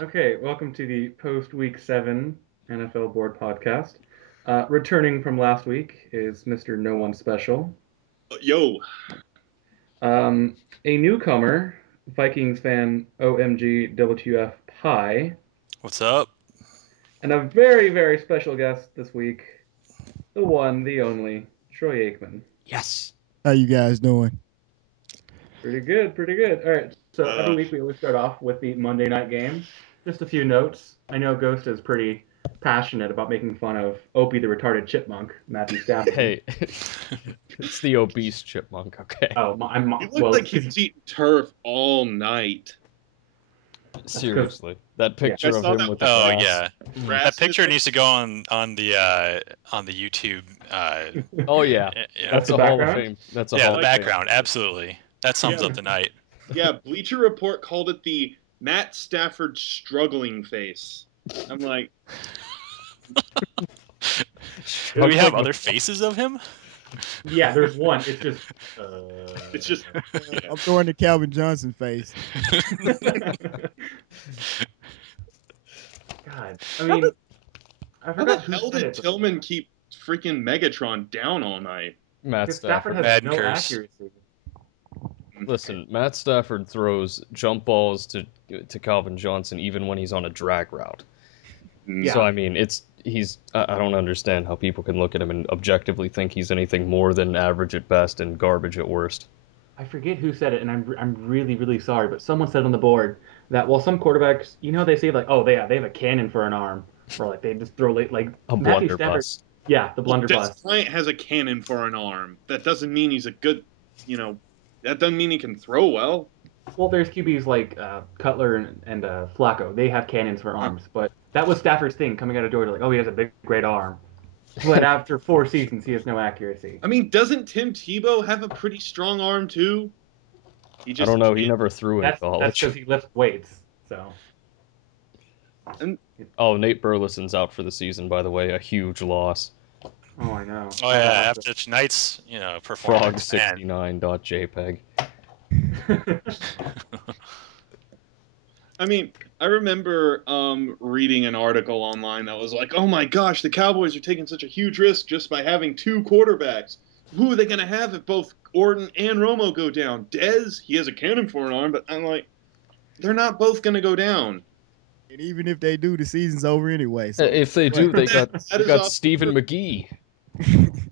Okay, welcome to the post-week 7 NFL Board Podcast. Returning from last week is Mr. No One Special. Yo, Um, a newcomer, Vikings fan OMGWTFPIE, What's up? and a very, very special guest this week, the one, the only, Troy Aikman. Yes. How you guys doing? Pretty good, pretty good. All right, so every uh, week we always start off with the Monday night game. Just a few notes. I know Ghost is pretty passionate about making fun of Opie the retarded chipmunk, Matthew Stafford. Hey, it's the obese chipmunk, okay? Oh, he looked well, like he was eating turf all night. Seriously. That picture I of saw him that with the Oh grass. yeah, Grass that in picture his- needs to go on the YouTube. Oh, yeah. You know, That's That's the a Hall of background? Fame. That's a yeah, Hall the of background. Absolutely, that sums Yeah. up the night. Yeah, Bleacher Report called it the Matt Stafford struggling face. I'm like, Do we have Fame. other faces of him? Yeah, there's one. It's just. it's just I'm throwing the Calvin Johnson face. God, I mean, I how the forgot who hell said did it. Tillman keep freaking Megatron down all night? Matt Because Stafford Stafford. has Madden no curse. accuracy. Listen, Matt Stafford throws jump balls to Calvin Johnson even when he's on a drag route. Yeah. So, I mean, I don't understand how people can look at him and objectively think he's anything more than average at best and garbage at worst. I forget who said it, and I'm really, really sorry, but someone said on the board that, well, some quarterbacks, they say, like, oh, they have a cannon for an arm, or, like, they just throw late, like, A Matthew Stafford. blunderbuss. Yeah, the Des blunderbuss. Bryant has a cannon for an arm. That doesn't mean he's a good, that doesn't mean he can throw well. Well, there's QBs like Cutler and Flacco. They have cannons for arms, but that was Stafford's thing coming out of Georgia. Like, oh, he has a big, great arm. But after 4 seasons, he has no accuracy. I mean, doesn't Tim Tebow have a pretty strong arm too? He I just don't know. He can't. never threw in That's college. because he lifts weights. So Oh, Nate Burleson's out for the season, by the way. A huge loss. oh, I know. Oh yeah, after tonight's performance, man. Frog69.jpg. I mean, I remember reading an article online that was like, "Oh my gosh, the Cowboys are taking such a huge risk just by having two quarterbacks. Who are they going to have if both Orton and Romo go down? Dez, he has a cannon for an arm, but I'm like, they're not both going to go down. And even if they do, the season's over anyway. So If they do, they got That is off- Stephen McGee.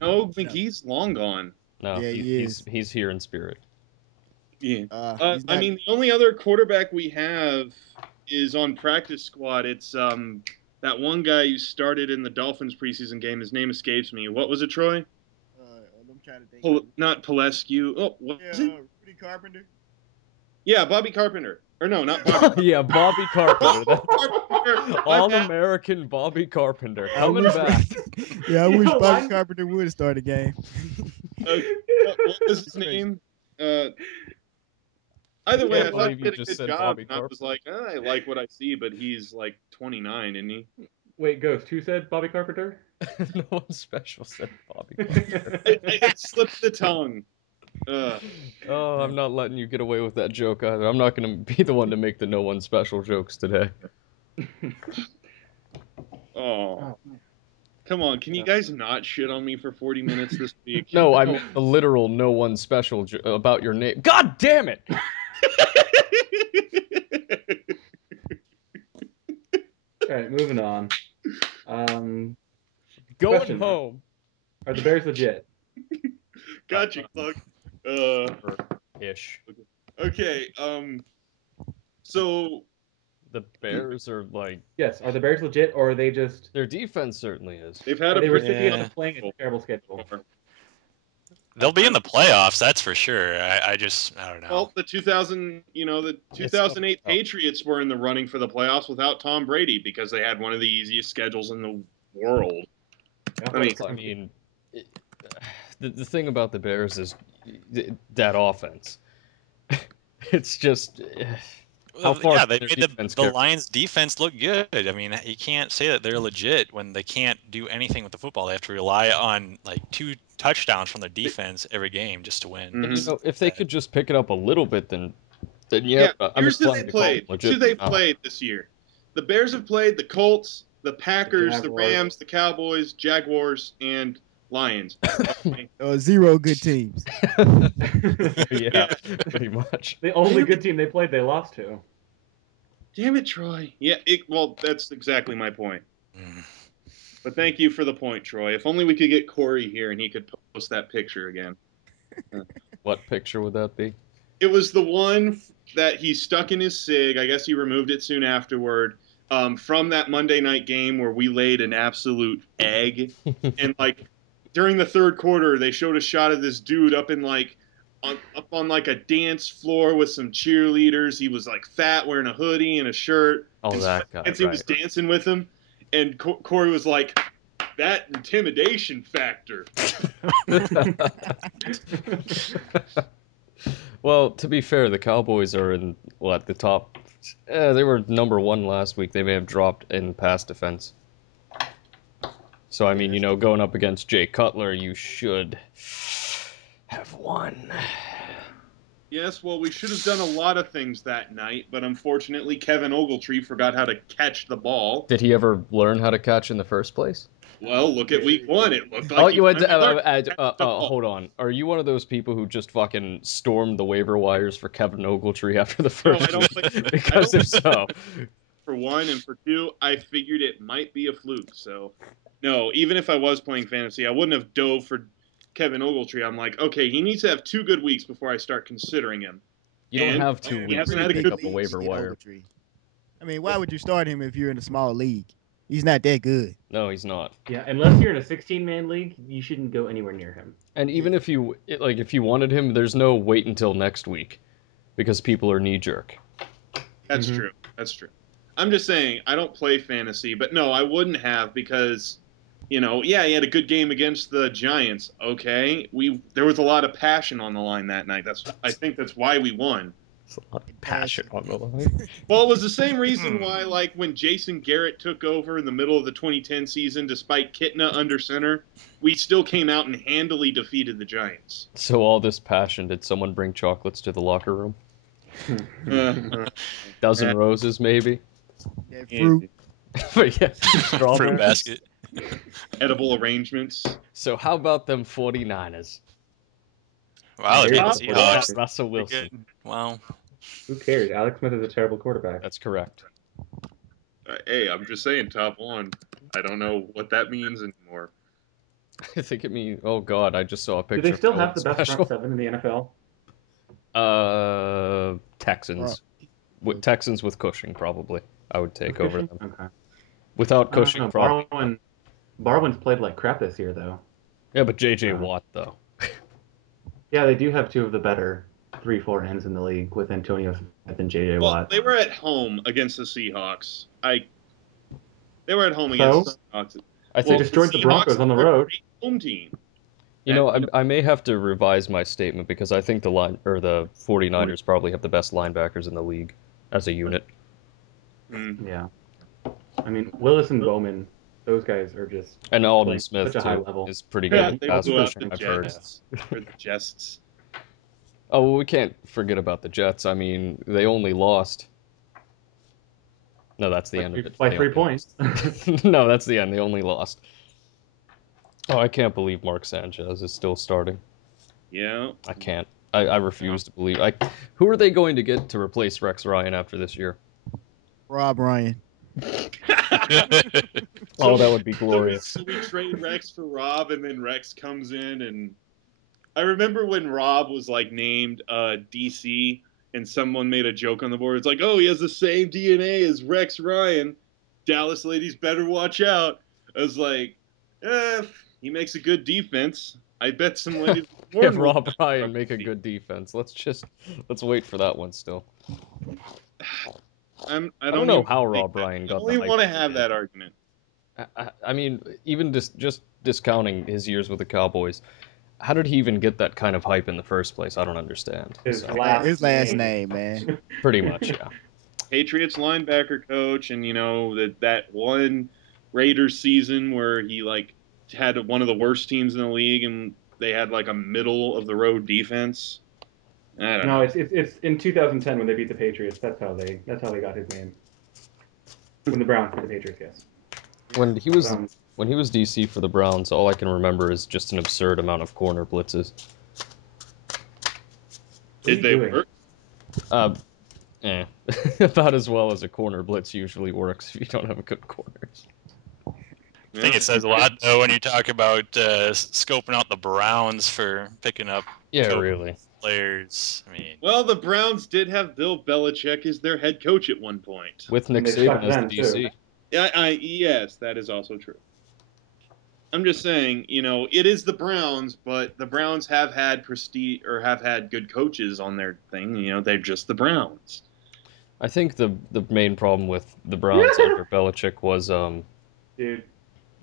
No, McGee's long gone. No, Yeah, he is. he's here in spirit. Yeah. he's I not- mean, the only other quarterback we have is on practice squad. It's that one guy who started in the Dolphins preseason game. His name escapes me. What was it, Troy? I'm trying to think. Not Pelescu. Oh, what was it? Rudy Carpenter. Yeah, Bobby Carpenter. Or no, not Bobby. Yeah, Bobby Carpenter. Carpenter. All-American Bobby Carpenter I coming wish- back. Yeah, I You wish know Bobby what? Carpenter would start a game. What was his name? Either way, Can't I thought believe he you did a just good said job. Bobby And I was like, I like what I see, but he's like 29, isn't he? Wait, Ghost, who said Bobby Carpenter? No one special said Bobby Carpenter. It slipped the tongue. Oh, I'm not letting you get away with that joke either. I'm not going to be the one to make the no one special jokes today. Oh. Come on, can you guys not shit on me for 40 minutes this week? No, I meant the literal no one special about your name. God damn it! All right, moving on. Going Question. home. Are the Bears legit? Gotcha, fuck. Ish. Okay, so The Bears are like... Yes. Are the Bears legit, or are they just? Their defense certainly is. they've had Are a they pretty recipients of playing a terrible schedule? They'll be in the playoffs, that's for sure. I don't know. Well, the 2008 Patriots were in the running for the playoffs without Tom Brady because they had one of the easiest schedules in the world. I mean, the thing about the Bears is that offense. It's just... How far yeah, they their made defense the carry? Lions' defense look good. I mean, you can't say that they're legit when they can't do anything with the football. They have to rely on like 2 touchdowns from their defense every game just to win. Mhm. You know, if they could just pick it up a little bit, then yeah, I'm Here's who they inclined to call them played. Here's who legit. they played this year. the Bears have played the Colts, the Packers, the Jaguars. Rams, the Cowboys, Jaguars, and Lions. Okay. 0 good teams. Yeah, pretty much. The only good team they played, they lost to. Damn it, Troy. Yeah, well, that's exactly my point. Mm. But thank you for the point, Troy. If only we could get Corey here and he could post that picture again. What picture would that be? It was the one that he stuck in his SIG. I guess he removed it soon afterward. From that Monday night game where we laid an absolute egg. And like during the third quarter, they showed a shot of this dude up in like up on like a dance floor with some cheerleaders. He was like fat, wearing a hoodie and a shirt. Oh, and that guy, Nancy was right. dancing with him, and Corey was like, "That intimidation factor." Well, to be fair, the Cowboys are in the top. They were number 1 last week. They may have dropped in pass defense. So I mean, going up against Jay Cutler, you should have won. Yes, well, we should have done a lot of things that night, but unfortunately, Kevin Ogletree forgot how to catch the ball. Did he ever learn how to catch in the first place? Well, look at week 1. It looked like Oh, he you went to. finally learned how to catch the ball. Hold on. Are you one of those people who just fucking stormed the waiver wires for Kevin Ogletree after the No, first I don't week? play. Because if so, For one, and for two, I figured it might be a fluke. So, no, even if I was playing fantasy, I wouldn't have dove for Kevin Ogletree. I'm like, okay, he needs to have 2 good weeks before I start considering him. you don't And have 2 he weeks hasn't to had a pick good up a week. waiver wire. Ogletree. I mean, why would you start him if you're in a small league? He's not that good. No, he's not. Yeah, unless you're in a 16-man league, you shouldn't go anywhere near him. And even if you wanted him, there's no wait until next week because people are knee jerk. That's true. That's true. I'm just saying, I don't play fantasy, but no, I wouldn't have because, yeah, he had a good game against the Giants. Okay, there was a lot of passion on the line that night. I think that's why we won. It's a lot of passion on the line. Well, it was the same reason why, like, when Jason Garrett took over in the middle of the 2010 season, despite Kitna under center, we still came out and handily defeated the Giants. So all this passion, did someone bring chocolates to the locker room? Dozen roses, maybe? That fruit. But yeah, Fruit strawberries. basket. Edible arrangements. So how about them 49ers? Wow, they beat the Here's Seahawks. Russell Pretty Wilson. good. Wow. Who cares? Alex Smith is a terrible quarterback. That's correct. Hey, I'm just saying, top 1. I don't know what that means anymore. I think it means. Oh God, I just saw a Do picture. they still of have the Owen best Special. front 7 in the NFL? Texans. Texans with Cushing, probably. I would take With over Cushing? them. Okay. Without I don't Cushing, know. probably. Barwin's played like crap this year, though. Yeah, but J.J. Watt, though. Yeah, they do have 2 of the better 3-4 ends in the league with Antonio Smith and J.J. Well, Watt. they were at home against the Seahawks. They were at home So? against the Seahawks. They destroyed the Broncos on the road. Home team. You know, I may have to revise my statement because I think the 49ers probably have the best linebackers in the league as a unit. Yeah. I mean, Willis and Bowman, those guys are just And Alden playing Smith, such a high too, level. is pretty Yeah, good they at pass blew out rushing, the I've heard. Jets. Or the Jests. Oh, well, we can't forget about the Jets. I mean, they only lost. No, that's the end of it. By They 3 only points. lost. No, that's the end. They only lost. Oh, I can't believe Mark Sanchez is still starting. Yeah. I can't. I refuse to believe. Who are they going to get to replace Rex Ryan after this year? Rob Ryan. Oh, that would be glorious. So we trade Rex for Rob, and then Rex comes in, and I remember when Rob was like named DC, and someone made a joke on the board. It's like, oh, he has the same DNA as Rex Ryan. Dallas ladies better watch out. I was like, he makes a good defense. I bet some ladies. Have Rob Ryan make a good defense. Let's wait for that one still. I don't know how Rob Ryan got the I hype. don't want to have that argument. I mean, even just discounting his years with the Cowboys, how did he even get that kind of hype in the first place? I don't understand. His last name, man. Pretty much, yeah. Patriots linebacker coach, and that one Raiders season where he like had one of the worst teams in the league, and they had like a middle of the road defense. I don't know. It's in 2010 when they beat the Patriots. That's how they got his name. When the Browns beat the Patriots, yes. When he was Um, when he was DC for the Browns, all I can remember is just an absurd amount of corner blitzes. what are Did you they doing? work? Uh, About as well as a corner blitz usually works if you don't have good corners. I think it says a lot though when you talk about scoping out the Browns for picking up Yeah, coach really. players. I mean, Well, the Browns did have Bill Belichick as their head coach at one point. With Nick And they Saban sucked as the then, too. DC. Yes, that is also true. I'm just saying, it is the Browns, but the Browns have had prestige or have had good coaches on their thing. They're just the Browns. I think the main problem with the Browns under Belichick was Dude, I just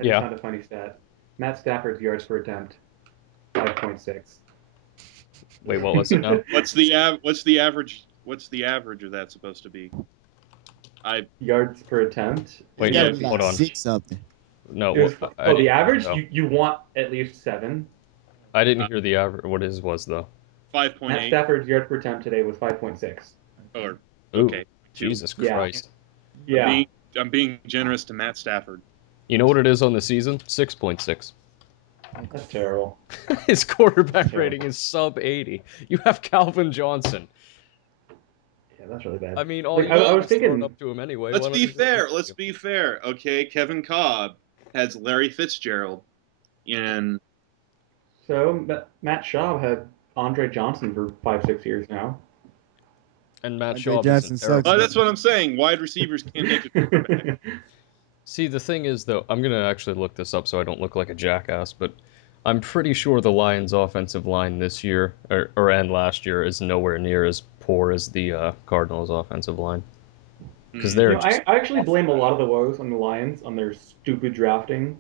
yeah. found a funny stat. Matt Stafford's yards per attempt, 5.6. Wait, what was it now? What's the average? What's the average of that supposed to be? Yards per attempt? Wait, It no, gotta be hold like on. 6 something. No, It was, I the didn't average? know. You want at least 7. I didn't hear the average. What his was though. 5.8. Matt Stafford's yards per attempt today was 5.6. Or Ooh, okay, 2. Jesus Yeah. Christ. Yeah. I'm being generous to Matt Stafford. You know what it is on the season? 6.6. That's terrible. His quarterback Yeah. rating is sub 80. You have Calvin Johnson. Yeah, that's really bad. I mean, all Like, you I do was is throw it thinking, up to him anyway. Let's Why don't be you just fair. give Let's him? be fair. Okay, Kevin Cobb has Larry Fitzgerald, and so Matt Schaub had Andre Johnson for 5, 6 years now. And Matt Andre Schaub Johnson isn't sucks, terrible. that's what I'm saying. Wide receivers can't make a quarterback. See, the thing is, though, I'm going to actually look this up so I don't look like a jackass, but I'm pretty sure the Lions' offensive line this year, and last year, is nowhere near as poor as the Cardinals' offensive line. Because they're just... I actually blame a lot of the woes on the Lions on their stupid drafting.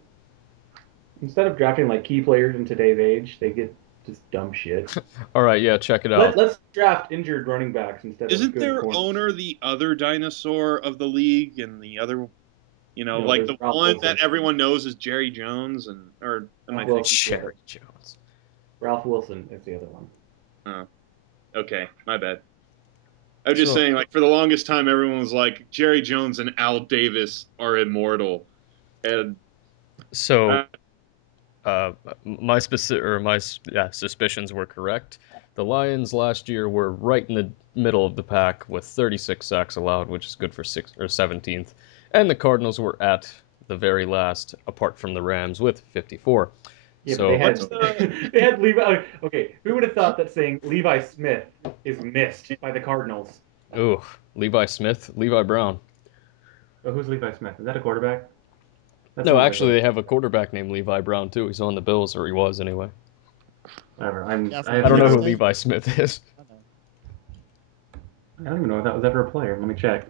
Instead of drafting like key players in today's age, they get just dumb shit. All right, yeah, check it out. Let's draft injured running backs instead of Isn't good their corners. owner the other dinosaur of the league, and the other, No, like there's the Ralph one Wilson. that everyone knows is Jerry Jones, or am I Well, thinking? Jerry Jones. Ralph Wilson is the other one. Oh, okay, my bad. I was just So- saying, like, for the longest time, everyone was like, Jerry Jones and Al Davis are immortal, and So, my suspicions were correct. The Lions last year were right in the middle of the pack with 36 sacks allowed, which is good for 17th, and the Cardinals were at the very last, apart from the Rams, with 54. Yeah, So but they had Levi. Okay, who would have thought that saying Levi Smith is missed by the Cardinals? ooh, Levi Smith, Levi Brown. Oh, who's Levi Smith? Is that a quarterback? That's No, one of the actually, coaches. they have a quarterback named Levi Brown too. He's on the Bills, or he was anyway. Whatever. Yeah, I I don't know who never, State? Levi Smith is. I know. I don't even know if that was ever a player. Let me check.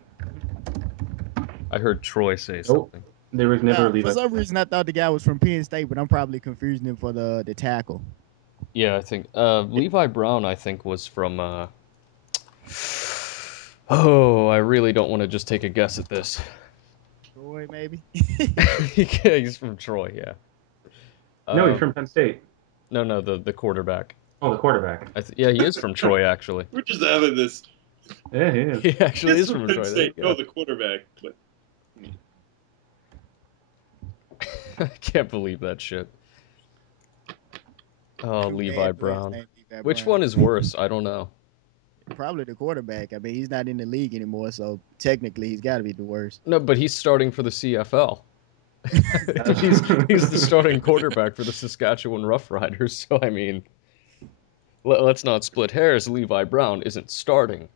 I heard Troy say Nope. something. There was never a Yeah, Levi. for some reason I thought the guy was from Penn State, but I'm probably confusing him for the tackle. Yeah, I think Levi Brown. I think was from. Oh, I really don't want to just take a guess at this. Troy, maybe. He's from Troy, yeah. No, he's from Penn State. No, the quarterback. Oh, the quarterback. Yeah, he is from Troy, actually. we're just having this. Yeah, he is. He actually It's is from Penn Troy. State. Yeah. No, the quarterback. But I can't believe that shit. Oh, Too Levi bad for his Brown. name, Levi Which Brown. one is worse? I don't know. Probably the quarterback. I mean, he's not in the league anymore, so technically he's got to be the worst. No, but he's starting for the CFL. he's the starting quarterback for the Saskatchewan Roughriders. So I mean, let's not split hairs. Levi Brown isn't starting.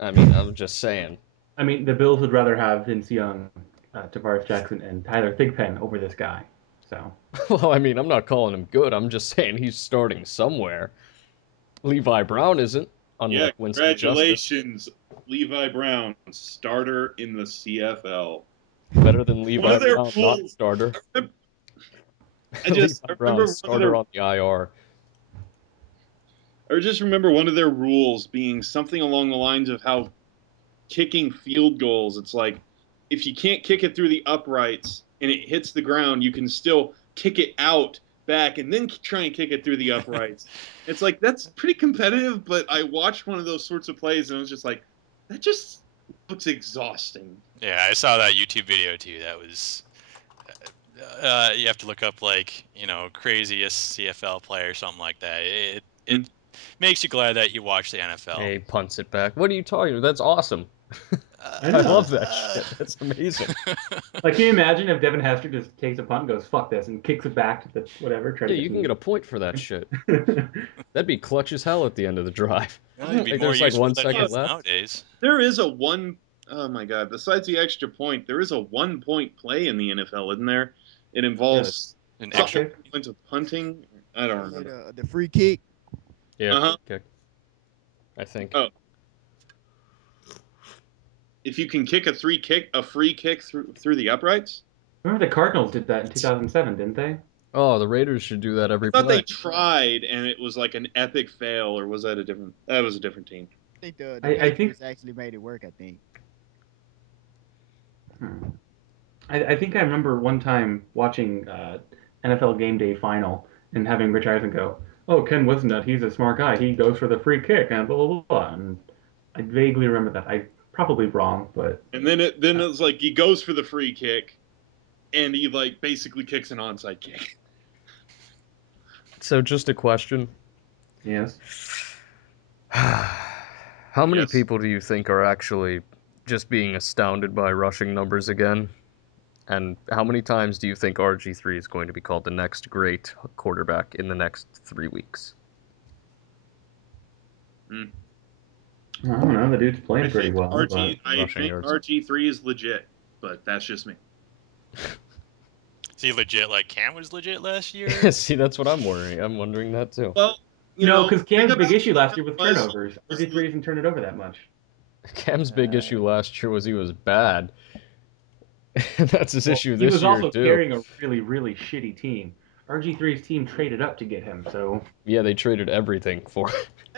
I mean, I'm just saying. I mean, the Bills would rather have Vince Young, Tavares Jackson, and Tyler Thigpen over this guy. So. Well, I mean, I'm not calling him good. I'm just saying he's starting somewhere. Levi Brown isn't, yeah, unlike Winston Justice. congratulations, Levi Brown, starter in the CFL. Better than One Levi of their Brown, not rules. starter. I Levi Brown, remember starter on the IR. I just remember one of their rules being something along the lines of how kicking field goals, it's like if you can't kick it through the uprights and it hits the ground, you can still kick it out back and then try and kick it through the uprights. It's like that's pretty competitive, but I watched one of those sorts of plays and I was just like, that just looks exhausting. Yeah, I saw that YouTube video too. That was you have to look up like craziest CFL player or something like that. It makes you glad that you watch the NFL. He punts it back. What are you talking about? That's awesome. I I know. love that shit. That's amazing. Like, can you imagine if Devin Hester just takes a punt and goes, fuck this, and kicks it back to the whatever, try Yeah, to you get can get a some... point for that shit. That'd be clutch as hell at the end of the drive. Well, it'd be Like more there's like useful 1 than he second is left. nowadays. There is a one oh my god, besides the extra point, there is a 1-point play in the NFL, isn't there? It involves An something extra. points of punting. I don't remember. The free kick. Yeah, Uh-huh. kick. I think. Oh. If you can kick a free kick through the uprights? Remember the Cardinals did that in 2007, didn't they? Oh, the Raiders should do that I every thought play. they tried and it was like an epic fail, or was that a different that was a different team. I think the I think Patriots actually made it work, I think. I think I remember one time watching NFL Game Day Final and having Rich Eisen go, "Oh, Ken Wisnut, he's a smart guy. He goes for the free kick and blah blah blah." Blah." And I vaguely remember that. I probably wrong, but And then it was like he goes for the free kick and he like basically kicks an onside kick. So just a question. yes. How many Yes. people do you think are actually just being astounded by rushing numbers again? And how many times do you think RG3 is going to be called the next great quarterback in the next 3 weeks? I don't know. The dude's playing I pretty think well. Rushing yards. RG3 is legit, but that's just me. Is he legit like Cam was legit last year? See, that's what I'm worrying. I'm wondering that too. Well, No, because Cam's think big about issue last year Cam was was- turnovers. RG3 isn't turning it over that much. Cam's big issue last year was he was bad. That's his issue He this was year also too. carrying a really, really shitty team. RG3's team traded up to get him, so Yeah, they traded everything for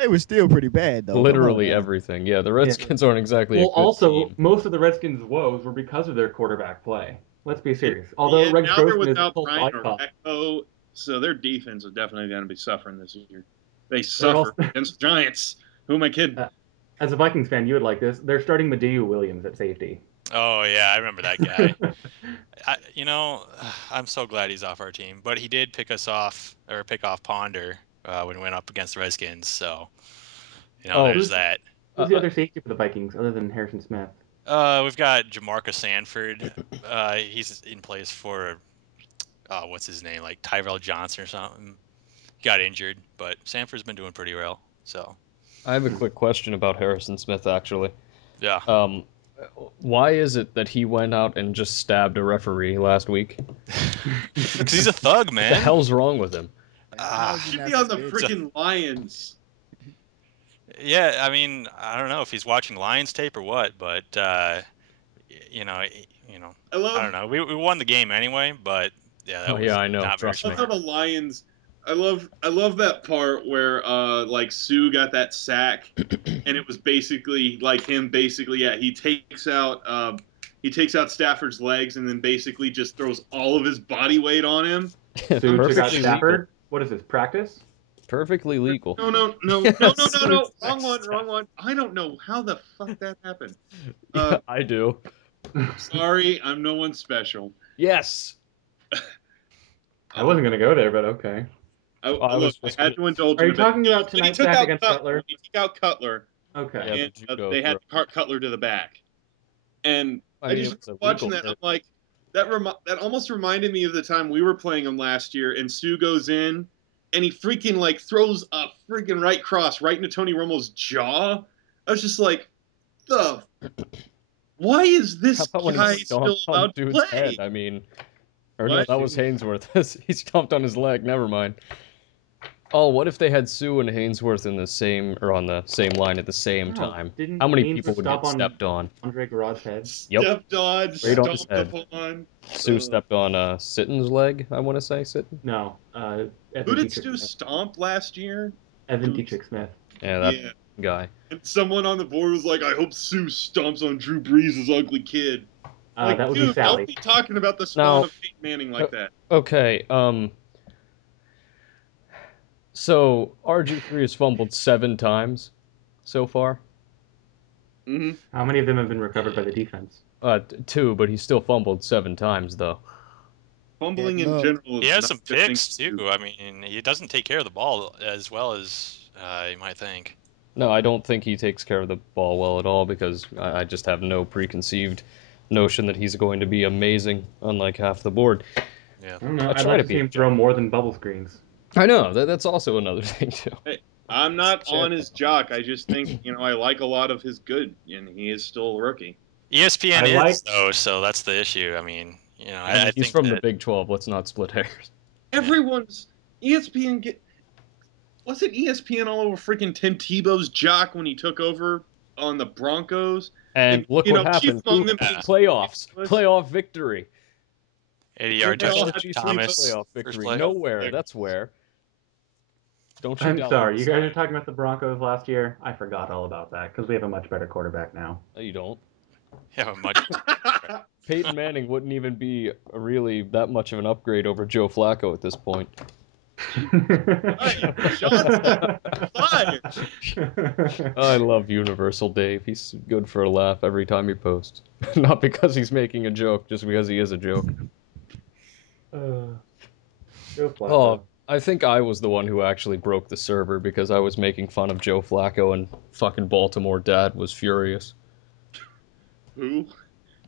It was still pretty bad though. literally Come on, everything. Yeah, the Redskins aren't exactly a well, good also team. most of the Redskins' woes were because of their quarterback play. Let's be serious. Although Yeah, Rex now they're Grossman is a without cult Brian icon, Orecko, so their defense is definitely going to be suffering this year. They they're suffer also, against the Giants. Who am I kidding? as a Vikings fan, you would like this. They're starting Medea Williams at safety. Oh yeah, I remember that guy. I'm so glad he's off our team, but he did pick off Ponder when we went up against the Redskins. So Oh, there's that. Who's the other safety for the Vikings other than Harrison Smith? We've got Jamarcus Sanford. He's in place for what's his name, like Tyrell Johnson or something. He got injured, but Sanford's been doing pretty well. So I have a quick question about Harrison Smith actually. yeah, Why is it that he went out and just stabbed a referee last week? because he's a thug, What man. the hell's wrong with him? How is he Should not be on the suspended? freaking Lions. Yeah, I mean, I don't know if he's watching Lions tape or what, but you know, I love I don't know. We won the game anyway, but yeah, that Oh was yeah, I know. not very Trust me. love how smart. the Lions. I love that part where like Sue got that sack, and it was basically like him. Basically, yeah, he takes out Stafford's legs and then basically just throws all of his body weight on him. Sue took out Perfectly legal. Stafford. What is this, practice? Perfectly legal. No. Yes, it's Wrong one. I don't know how the fuck that happened. Yeah, I do. Sorry, I'm no one special. Yes. I wasn't going to go there, but okay. I Look, was I had to indulge Are in you a bit. talking about When he tonight's took sack out against Cutler, Cutler? when he took out Cutler, Okay. Yeah, and the judo they had throw. to cart Cutler to the back. And I I mean, just it's a watching legal that, I'm like, that almost reminded me of the time we were playing him last year, and Sue goes in, and he freaking like throws a freaking right cross right into Tony Romo's jaw. I was just like, the why is How this about when he guy still stomped on allowed to dude's play? head? I mean, or no, What? that was Hainsworth. He stomped on his leg. Never mind. Oh, what if they had Sue and Hainsworth in the same or on the same line at the same Oh, time? didn't How many people Ainsworth would stop get on stepped on? Andre Garrad's head? Yep, Stepped on, right on his stomped head. upon. Sue stepped on Sitton's leg. I want to say Sitton. No. Who Evan did Dietrich Stu Smith. stomp last year? Evan Dietrich Smith. Yeah, that Yeah. guy. And someone on the board was like, I hope Sue stomps on Drew Brees' ugly kid. Like, That would be dude, don't Sally. be talking about the spawn Now, of Peyton Manning like that. okay. So RG3 has fumbled 7 times so far. Mm-hmm. How many of them have been recovered by the defense? 2, but he still fumbled 7 times though. Fumbling Bad in luck. general He is has not some a good thing picks to too. do. I mean, he doesn't take care of the ball as well as you might think. No, I don't think he takes care of the ball well at all because I just have no preconceived notion that he's going to be amazing, unlike half the board. Yeah. I don't know. I'll I'd try like to to see be. him throw more than bubble screens. I know, that's also another thing, too. Hey, I'm not on his jock. I just think, I like a lot of his good, and he is still a rookie. ESPN I like. is though, so that's the issue. I mean, I mean, I he's think from the that Big 12. Let's not split hairs. Everyone's ESPN wasn't ESPN all over freaking Tim Tebow's jock when he took over on the Broncos, And and look what chief happened. among them Yeah. being Playoffs. ridiculous. Playoff victory. 80-yard They all touchdown. had Technology sweeps Thomas playoff first victory. play. Nowhere. That's where. Don't you I'm doubt sorry. me, You guys are son. talking about the Broncos last year. I forgot all about that because we have a much better quarterback now. No, you don't. Yeah, much. Peyton Manning wouldn't even be really that much of an upgrade over Joe Flacco at this point. Fired. Shots fired. I love Universal Dave. He's good for a laugh every time he posts. Not because he's making a joke, just because he is a joke. Joe Oh, Flacco. I think I was the one who actually broke the server because I was making fun of Joe Flacco and fucking Baltimore Dad was furious. Who?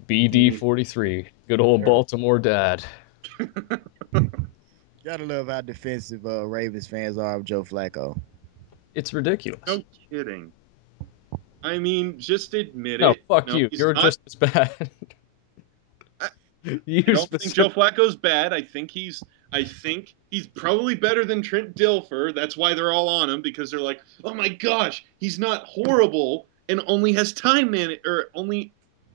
BD43. Good old Sure. Baltimore Dad. Gotta love how defensive Ravens fans are of Joe Flacco. It's ridiculous. No kidding. I mean, just admit No, it. fuck you. He's You're not. just as bad. I, You I don't think Joe specific. Flacco's bad. I think he's probably better than Trent Dilfer. That's why they're all on him because they're like, oh my gosh, he's not horrible and only has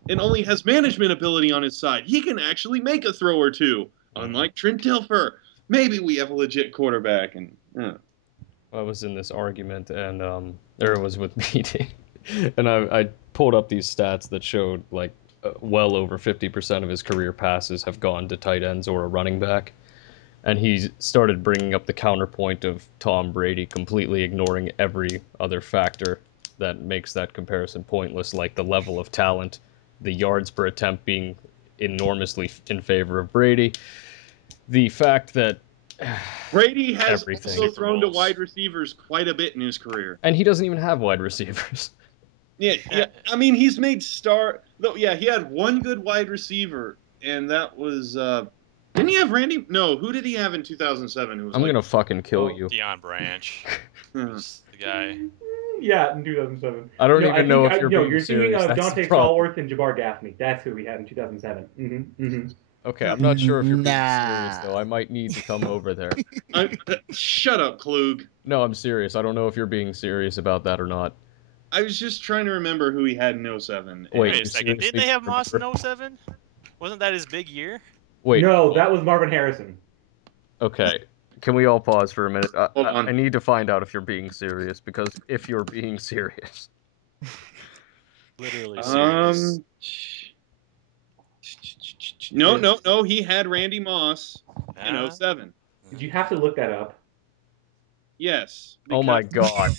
only has management ability on his side. He can actually make a throw or two, unlike Trent Dilfer. Maybe we have a legit quarterback. And I was in this argument, and there it was with meeting, and I pulled up these stats that showed like well over 50% of his career passes have gone to tight ends or a running back, and he started bringing up the counterpoint of Tom Brady completely ignoring every other factor that makes that comparison pointless, like the level of talent, the yards per attempt being enormously in favor of Brady, the fact that Brady has everything. also thrown to Bowls. wide receivers quite a bit in his career. And he doesn't even have wide receivers. Yeah. I mean, he's made star. Though, yeah, he had one good wide receiver, and that was. Didn't he have Randy? No, who did he have in 2007? Who was I'm like, gonna fucking kill Oh. you. Deion Branch hmm. was the guy. Yeah, in 2007. I don't No, even I know think if you're no, being you're thinking serious. of That's the Dante problem. Stallworth and Jabbar Gaffney. That's who we had in 2007. Okay, I'm not sure if you're being serious Nah. though. I might need to come over there. Shut up, Klug. No, I'm serious. I don't know if you're being serious about that or not. I was just trying to remember who he had in 07. Wait, Wait you a second. Didn't seriously they have don't Moss in remember? 07? Wasn't that his big year? Wait, No, that was Marvin Harrison. okay. Can we all pause for a minute? Hold on. I need to find out if you're being serious, because if you're being serious, Literally serious. No. He had Randy Moss in Ah. 07. Did you have to look that up? Yes. oh my god,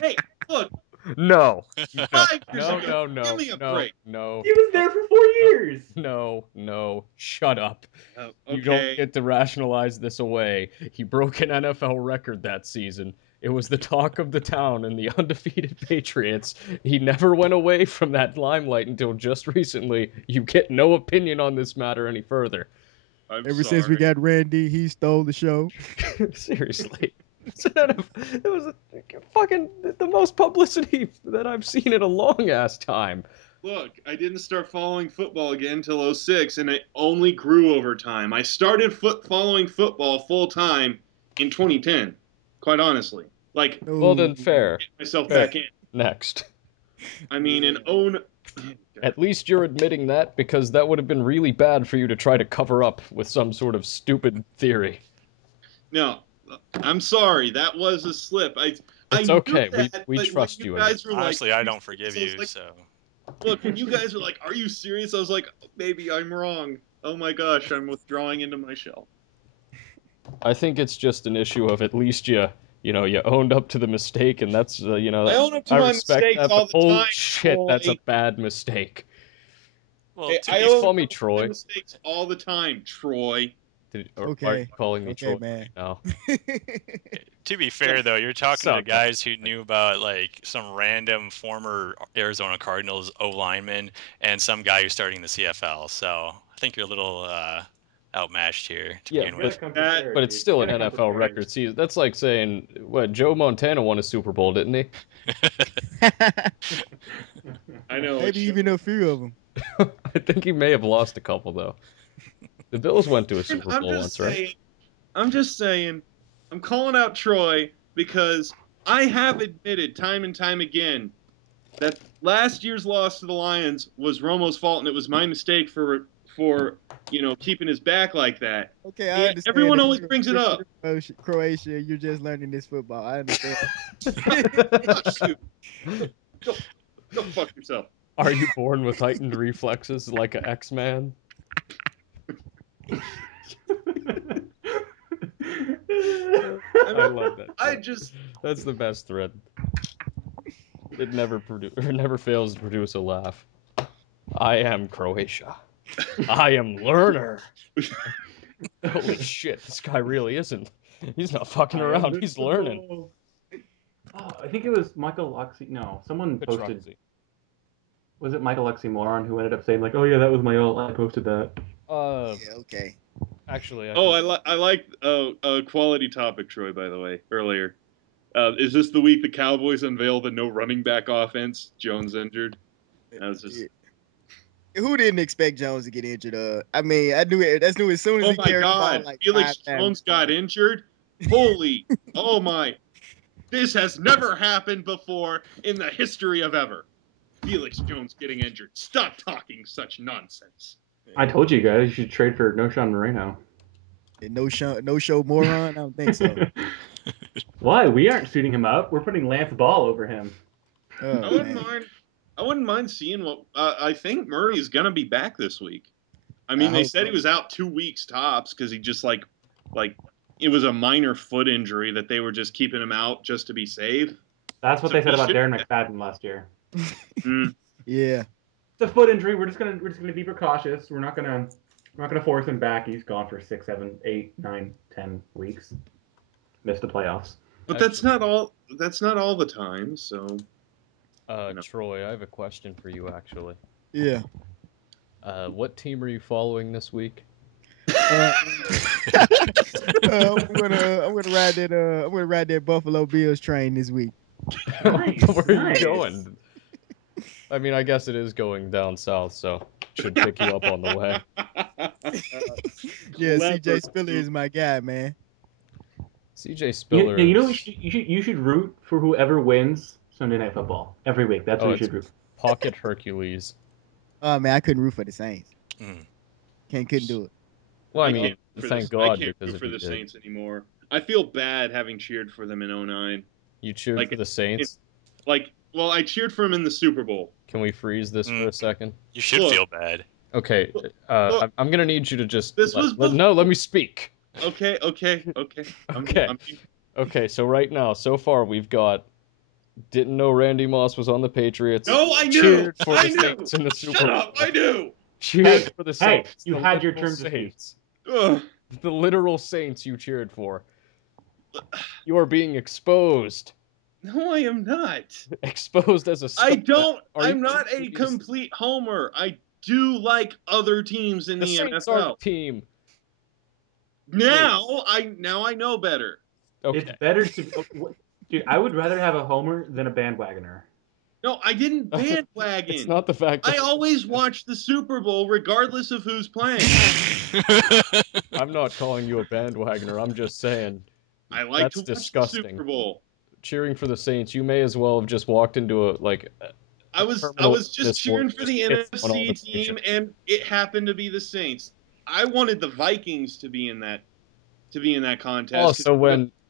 Hey, look, no, no, 5 years no, ago. no, Give no, me a no, break. no, He was there for 4 years. no, shut up. Oh, You don't okay. get to rationalize this away. He broke an NFL record that season. It was the talk of the town and the undefeated Patriots. He never went away from that limelight until just recently. You get no opinion on this matter any further. I'm Ever sorry. since we got Randy, he stole the show. Seriously. It was fucking the most publicity that I've seen in a long ass time. Look, I didn't start following football again until 06, and it only grew over time. I started following football full time in 2010, quite honestly. Like, Well then, No. fair. get myself Fair. back in. Next. I mean, Yeah. in own. At least you're admitting that, because that would have been really bad for you to try to cover up with some sort of stupid theory. No, I'm sorry. That was a slip. I It's knew okay. that, We but when trust you you again. guys were like, Honestly, I "Are you don't forgive serious?" I was you, like, so. look, when you guys were like, "Are you serious?" I was like, maybe I'm wrong. Oh my gosh, I'm withdrawing into my shell. I think it's just an issue of at least you you know, you owned up to the mistake, and that's you know, I own up to I my respect mistakes that. all But the holy time, shit, that's a Troy. bad mistake. Well, Hey, to I be own Call me up to my Troy. mistakes all the time, Troy. Or why are you Okay. calling me Okay, Troy man. now? to be fair though, you're talking to Sound guys who knew about like some random former Arizona Cardinals O lineman and some guy who's starting the CFL. So I think you're a little outmatched here to Yeah, begin You gotta with. come That- prepared, but it's dude. still You an gotta come NFL prepared. record season. That's like saying, what, Joe Montana won a Super Bowl, didn't he? I know. Maybe even a few of them. I think he may have lost a couple, though. The Bills went to a Super I'm Bowl just once, right? saying. I'm just saying. I'm calling out Troy because I have admitted time and time again that last year's loss to the Lions was Romo's fault, and it was my mistake for keeping his back like that. Okay, I understand Everyone that always brings it up. Croatia, you're just learning this football. I understand. Fuck you. Go, go fuck yourself. Are you born with heightened reflexes like an X-Man? I love that. I Thread. just That's the best thread. It never fails to produce a laugh. I am Croatia. I am learner. Holy shit, this guy really isn't. He's not fucking I am around. He's learning. invincible. Oh, I think it was Michael Luxy. No, someone posted. Petrucci. Was it Michael Oxymoron who ended up saying like, "Oh yeah, that was my ult. I posted that." Yeah, okay. Actually, I Oh, think I like a quality topic, Troy. By the way, earlier, is this the week the Cowboys unveil the no running back offense? Jones injured. That was just. Yeah. Who didn't expect Jones to get injured? I mean, I knew it. That's knew as soon as Oh he my carried the ball God, like Felix 5 times. Jones got injured. Holy, oh my! This has never happened before in the history of ever. Felix Jones getting injured. Stop talking such nonsense. I told you guys you should trade for No Sean Moreno. No show moron. I don't think so. Why? We aren't suiting him up. We're putting Lance Ball over him. I Oh wouldn't man. mind. I wouldn't mind seeing what. I think Murray is gonna be back this week. I I mean, they hope said so. he was out 2 weeks tops because he just like it was a minor foot injury that they were just keeping him out just to be safe. That's what So they said he about should. Darren McFadden last year. Mm, Yeah. It's a foot injury. We're just gonna be precautious. We're not gonna force him back. He's gone for 6, 7, 8, 9, 10 weeks. Missed the playoffs. but that's not all. That's not all the time. So no. Troy, I have a question for you actually. Yeah. What team are you following this week? I'm gonna ride that Buffalo Bills train this week. Nice, Where are you nice. going? I mean, I guess it is going down south, so should pick you up on the way. Yeah, Clever. CJ Spiller is my guy, man. CJ Spiller You know is you should root for whoever wins Sunday Night Football every week. That's who you it's should root for. Pocket Hercules. Oh man, I couldn't root for the Saints. Mm. Couldn't do it. Well, I I mean, can't thank I God can't because root if for you the did, Saints anymore. I feel bad having cheered for them in '09. you cheered Like for the Saints. well, I cheered for them in the Super Bowl. Can we freeze this for a second? You should Look. feel bad. Okay, Look, I'm gonna need you to just this was let me speak. Okay. Okay. Okay, so right now, so far we've got didn't know Randy Moss was on the Patriots. No, I knew. Cheered for I the knew. Saints in the Super Shut Bowl. up. I knew. Cheered for the Hey, Saints. you the had your literal turn to speak. Saints. Ugh. The literal Saints you cheered for. You are being exposed. No, I am not. Exposed as a scumbag. I'm not a complete homer. I do like other teams in The the Saints are the NFL. team. Now I know better. It's Okay. better to, dude. I would rather have a homer than a bandwagoner. No, I didn't bandwagon. It's not the fact that I always watch the Super Bowl regardless of who's playing. I'm not calling you a bandwagoner. I'm just saying I like to that's watch the disgusting. Super Bowl. Cheering for the Saints, you may as well have just walked into a I terminal was just illness ward cheering and for just the pissed on all NFC the team, patients. and it happened to be the Saints. I wanted the Vikings to be in that Oh, contest.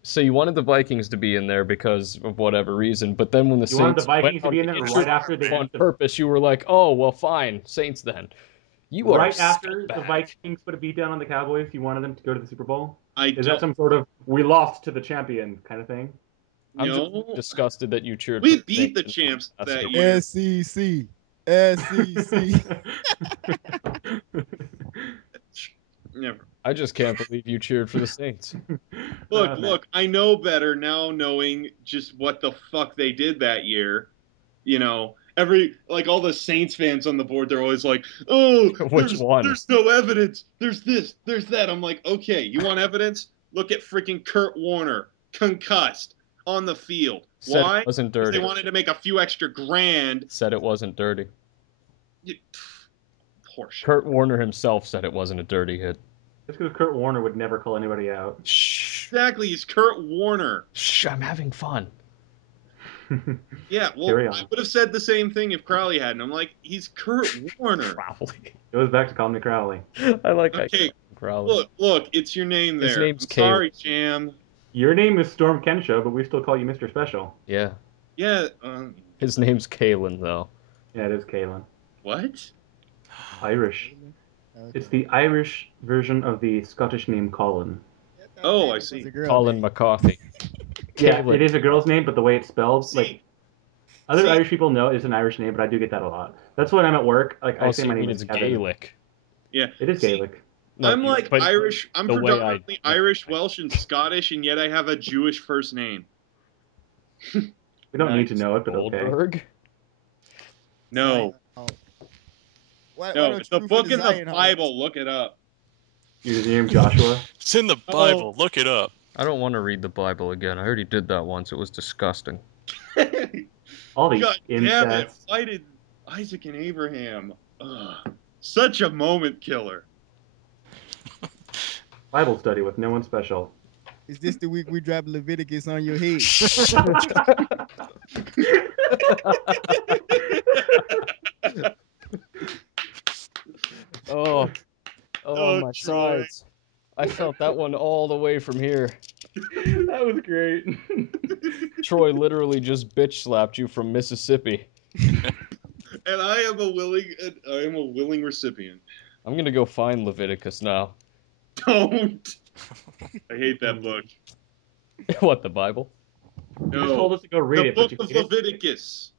so you wanted the Vikings to be in there because of whatever reason, but then when the You wanted the Saints went Vikings to on be in the there injury right after they on beat the purpose, you were like, "Oh, well, fine, Saints then." You are a right after the scumbag. Vikings put a beat down on the Cowboys. You wanted them to go to the Super Bowl. Is that some sort of "we lost to the champion" kind of thing? I'm just No. disgusted that you cheered We for beat the Saints champs last that week. year. SEC. SEC. Never. I just can't believe you cheered for the Saints. Look, I know better now knowing just what the fuck they did that year. You know, all the Saints fans on the board, they're always like, "Oh, Which one? there's no evidence. There's this, there's that." I'm like, "Okay, you want evidence? Look at freaking Kurt Warner, concussed on the field. Said Why? it wasn't Because dirty. they wanted to make a few extra grand." Said it wasn't dirty. Horseshit. Kurt Warner himself said it wasn't a dirty hit. Just because Kurt Warner would never call anybody out. Shh. Exactly, he's Kurt Warner. Shh, I'm having fun. Yeah, well, Carry on. I would have said the same thing if Crowley hadn't. I'm like, he's Kurt Warner. Crowley. Goes back to calling me Crowley. I like Okay, Crowley. look, it's your name there. His name's I'm sorry, Caleb. Jam. Your name is Storm Kensho, but we still call you Mr. Special. Yeah. Yeah, His name's Kalen, though. Yeah, it is Kalen. what? Irish. Okay. It's the Irish version of the Scottish name Colin. Oh, I It was see. a girl Colin name. McCarthy. Yeah, Caleb. it is a girl's name, but the way it's spelled, See, other see- Irish people know it's an Irish name, but I do get that a lot. That's when I'm at work. Like I Oh, say so my you name mean is it's Kevin. Gaelic. yeah. It is See, Gaelic. No, I'm like but Irish. I'm the way I- predominantly Irish, Welsh, and Scottish, and yet I have a Jewish first name. We don't need to know it, but okay. Goldberg? No, Why no, don't it's you the root for book in the Zion Hogs? Bible. Look it up. Your name Joshua. It's in the Bible. Look it up. I don't want to read the Bible again. I already did that once. It was disgusting. All these God damn it! incest. Why did Isaac and Abraham? Ugh, such a moment killer. Bible study with no one special. Is this the week we drop Leviticus on your head? Oh, Oh, my Troy. sides. I felt that one all the way from here. That was great. Troy literally just bitch slapped you from Mississippi. And I am a willing recipient. I'm gonna go find Leviticus now. Don't. I hate that book. What, the Bible? You just told No, us to go read the it, but book you of hate it? Leviticus.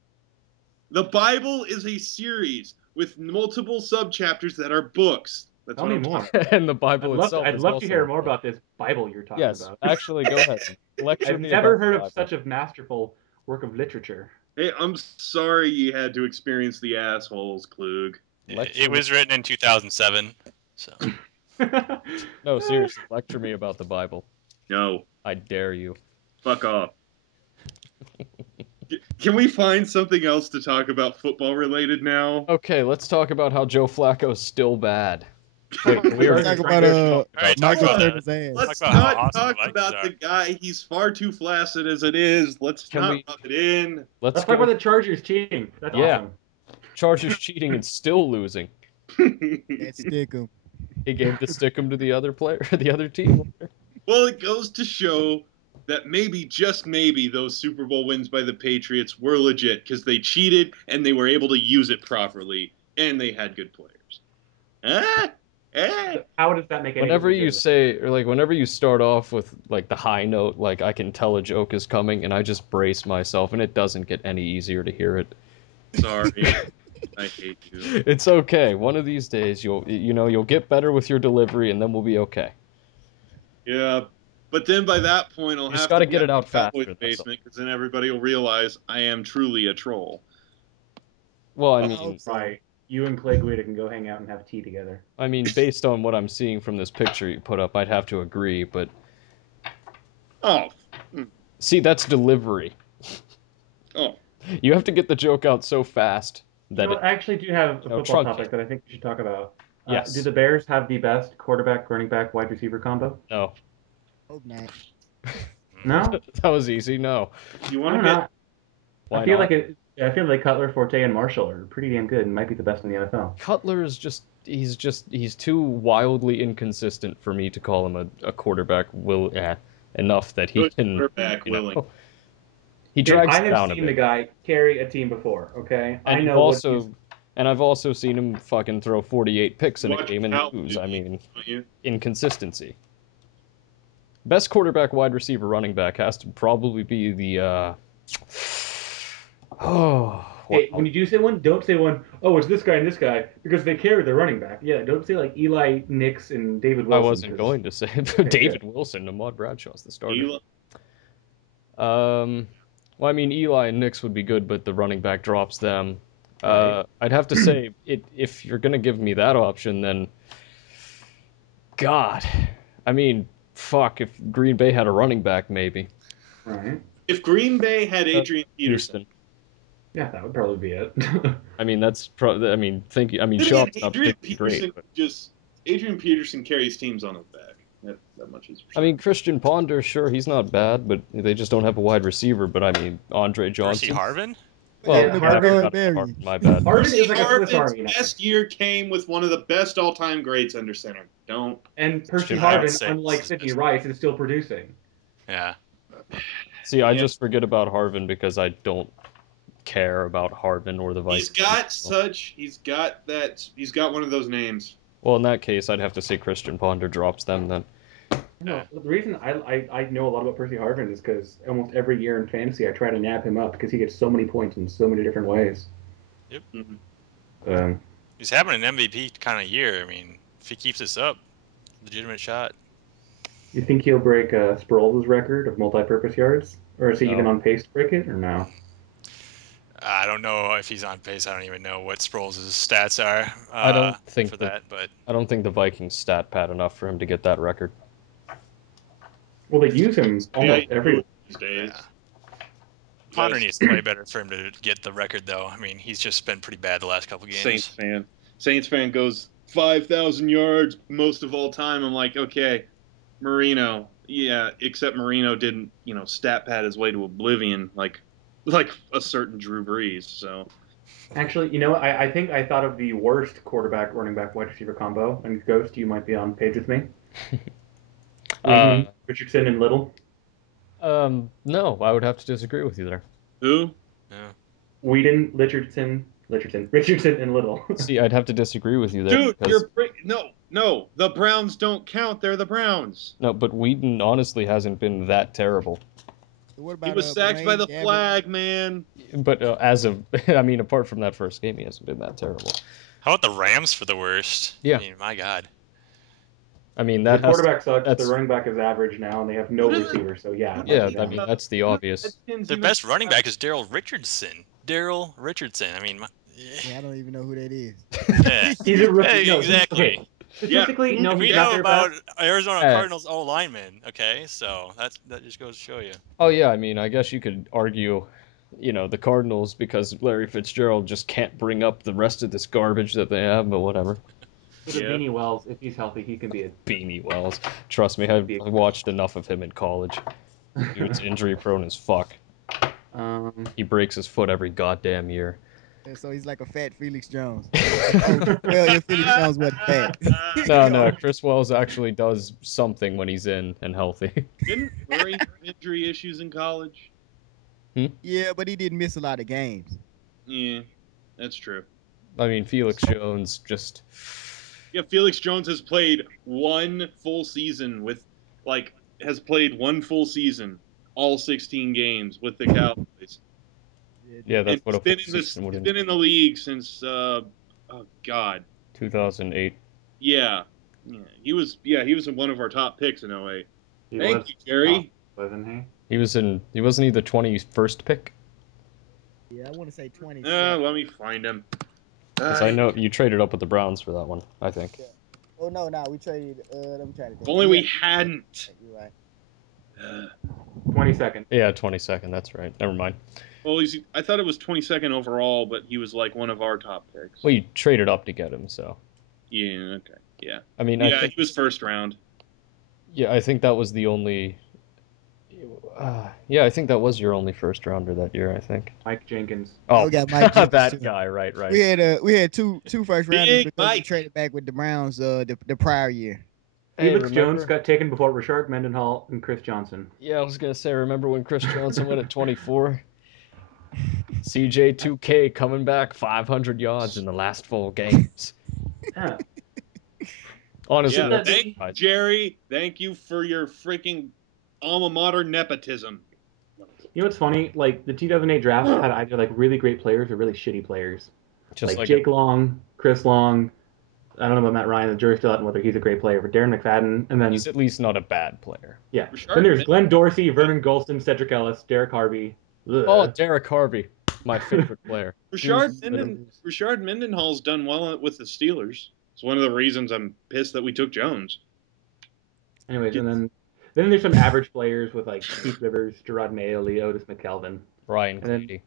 The Bible is a series with multiple subchapters that are books. That's Tell what me I'm more. talking And the Bible I'd love itself to, I'd is love also to hear a more book. about this Bible you're talking Yes, about. actually, go ahead. Lecture I've me never about heard the of Bible. such a masterful work of literature. Hey, I'm sorry you had to experience the assholes, Klug. Lecture It me- was written in 2007. So No, seriously, lecture me about the Bible. No, I dare you. fuck off. Can we find something else to talk about football related now? Okay, let's talk about how Joe Flacco's still bad. Wait, we Let's already Talk talk about All right, talk Michael about Turner's ass. Let's Talk about how not awesome talk the Vikings about are. the guy. He's far too flaccid as it is. Let's Can not we- rub it in. let's talk go. about the Chargers cheating. That's Yeah. awesome. Chargers cheating and still losing. That stick 'em. He gave the stickum to the other player, the other team. Well, it goes to show that maybe, just maybe, those Super Bowl wins by the Patriots were legit because they cheated and they were able to use it properly and they had good players. Ah? Eh? How does that make any Whenever you good? say, or like, whenever you start off with like the high note, like I can tell a joke is coming, and I just brace myself, and it doesn't get any easier to hear it. Sorry. I hate you. It's okay. One of these days, you'll get better with your delivery, and then we'll be okay. Yeah. But then by that point, I'll You just have gotta to get it out faster, Cowboys that's all. basement because then everybody will realize I am truly a troll. Well, I I mean, hope so. Right. You and Clay Guida can go hang out and have tea together. based on what I'm seeing from this picture you put up, I'd have to agree. But Oh. see, that's delivery. Oh. You have to get the joke out so fast that I actually do have a football truncate. topic that I think we should talk about. Yes. Do the Bears have the best quarterback, running back, wide receiver combo? no. Hope not. No? That was easy. No. You I want don't to know. get Why I feel not? I feel like Cutler, Forte, and Marshall are pretty damn good and might be the best in the NFL. Cutler is he's too wildly inconsistent for me to call him a quarterback enough that he good can quarterback you know, willing? he drags I it have down a seen the bit. guy carry a team before, okay? And I you've know what also he's... and I've also seen him fucking throw 48 picks in a Watch game and Cowboys, lose. I mean, don't you? inconsistency. best quarterback, wide receiver, running back has to probably be the. Hey, when you do say one, don't say one, oh, it's this guy and this guy, because they carry the running back. Yeah, don't say like Eli Nix and David I Wilson, wasn't because going to say okay, David good. Wilson. Ahmad Bradshaw's the starter. Eli. Well, I mean, Eli and Nix would be good, but the running back drops them. Right. I'd have to say, if you're gonna give me that option, then God, I mean, fuck, if Green Bay had a running back, maybe. Right. If Green Bay had Adrian Peterson, Houston. Yeah, that would probably be it. I mean, that's I mean, then again, Schaub's not particularly great, but Adrian Peterson carries teams on his back. That much is for I sure. mean, Christian Ponder, sure, he's not bad, but they just don't have a wide receiver. But I mean, Andre Percy Johnson. Harvin? What Well, Yeah, happened to yeah, I Harvin. forgot Brashard about Berry? Harvin. My bad. Harvin is like a Swiss Harvin's Army knife. best year came with one of the best all-time greats under center. Don't. And Percy Christian I would Harvin, say this unlike is Sidney best. Rice, is still producing. Yeah. See, I Yeah. just forget about Harvin because I don't care about Harvin or the He's Vikings. got such. He's got that. He's got one of those names. Well, in that case, I'd have to say Christian Ponder drops them then. Yeah. The reason I know a lot about Percy Harvin is because almost every year in fantasy I try to nab him up because he gets so many points in so many different ways. Yep. Mhm. Um, He's having an MVP kind of year. I mean, if he keeps this up, legitimate shot. you think he'll break Sproles' record of multi-purpose yards, or is he even No. on pace to break it, or no? I don't know if he's on pace. I don't even know what Sproles' stats are I don't think for that, but the Vikings stat pad enough for him to get that record. Well, they use him Yeah, almost every. these days. yeah. Ponder Yes. needs to play better for him to get the record, though. I mean, he's just been pretty bad the last couple Saints games. fan. Saints fan goes 5,000 yards most of all time. I'm like, okay, Marino. Yeah, except Marino didn't, stat pad his way to oblivion like a certain Drew Brees. So Actually, I think I thought of the worst quarterback, running back, wide receiver combo, and Ghost, you might be on page with me. Uh, Whedon, Richardson, and Little. no, I would have to disagree with you there. who? Yeah. Whedon, Richardson, and Little. See, I'd have to disagree with you there Dude, because no. The Browns don't count. They're the Browns. no, but Whedon honestly hasn't been that terrible. What He about was sacked by Blaine the Gabbert? flag, man. But as of, I mean, apart from that first game, he hasn't been that terrible. How about the Rams for the worst? Yeah. I mean, my God. I mean, The that has quarterback sucks. The that's running back is average now, and they have no Who doesn't? receiver. So yeah, it might yeah. go I down. mean, that's the obvious. Their best running back is Daryl Richardson. Daryl Richardson. I mean, Yeah, I don't even know who that is. yeah. He's a rookie. Hey, No, exactly. okay. Statistically, Yeah. no, And he's we not know their about best. Arizona Uh, Cardinals O lineman. Okay, so that just goes to show you. Oh yeah, I mean, I guess you could argue, the Cardinals because Larry Fitzgerald just can't bring up the rest of this garbage that they have, but whatever. For the Yeah. Beanie Wells, if he's healthy, he can be a. Beanie Wells. Trust me, I watched enough of him in college. Dude's injury prone as fuck. He breaks his foot every goddamn year. And so he's like a fat Felix Jones. Oh, well, if Felix Jones wasn't fat. No, Chris Wells actually does something when he's in and healthy. Didn't Murray have injury issues in college? Yeah, but he didn't miss a lot of games. Yeah, that's true. I mean, Felix Jones just. Yeah, Felix Jones has played one full season all 16 games with the Cowboys. Yeah, And that's what a full season would he's end. been in the league since oh God. 2008. Yeah. He was in one of our top picks in '08. He Thank was you, Jerry. wasn't he? He wasn't he the 21st pick? Yeah, I want to say 27. Let me find him. Because I know you traded up with the Browns for that one, I think. Yeah. Oh no, we traded. Let me try to If think. only Yeah, we hadn't. you're right. 22nd. Yeah, 22nd, that's right. Never mind. Well, I thought it was 22nd overall, but he was like one of our top picks. Well, you traded up to get him, so. Yeah, okay. Yeah. I mean, Yeah, he was first round. I think that was the only. Yeah, I think that was your only first rounder that year, I think. Mike Jenkins. Oh, we got Mike Jenkins, that too. guy, right. We had two first rounders Big because we Mike. traded back with the Browns the prior year. Hey, Felix Jones remember? got taken before Rashard Mendenhall and Chris Johnson. Yeah, I was gonna say, remember when Chris Johnson went at 24? CJ2K coming back 500 yards in the last 4 games. Yeah. Honestly, Yeah, that's Jerry. Thank you for your freaking alma mater nepotism. You know what's funny? Like the 2008 draft had either like really great players or really shitty players. just Like like Jake Long, Chris Long. I don't know about Matt Ryan. The jury's still out on whether he's a great player. But Darren McFadden, and then he's at least not a bad player. yeah, then Richard there's Minton. Glenn Dorsey, Vernon Gholston, Cedric Ellis, Derek Harvey. Oh, Ugh. Derek Harvey, my favorite player. Richard Mendenhall's done well with the Steelers. It's one of the reasons I'm pissed that we took Jones. Anyways, and then there's some average players with like Keith Rivers, Gerard Mayo, Lee Otis McKelvin, Ryan and then Clady.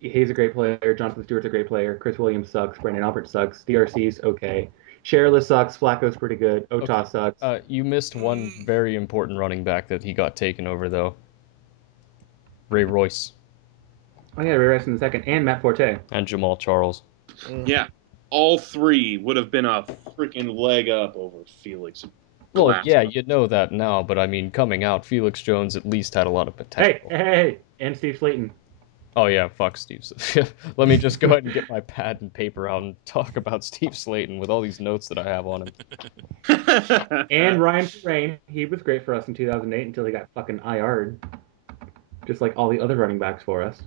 Hayes a great player, Jonathan Stewart's a great player, Chris Williams sucks, Brandon Albert sucks, DRC's okay, Sherla sucks, Flacco's pretty good, Okay. Otah sucks. You missed one very important running back that he got taken over though. Ray Royce Oh yeah, Ray Rice in the second, and Matt Forte. and Jamal Charles. Yeah, all three would have been a freaking leg up over Felix. Well, Glass. yeah, you know that now, but I mean, coming out, Felix Jones at least had a lot of Hey, potential. hey, and Steve Slayton. Oh yeah, fuck Steve. Let me just go ahead and get my pad and paper out and talk about Steve Slayton with all these notes that I have on him. And Ryan Terrain, he was great for us in 2008 until he got fucking IR'd, just like all the other running backs for us.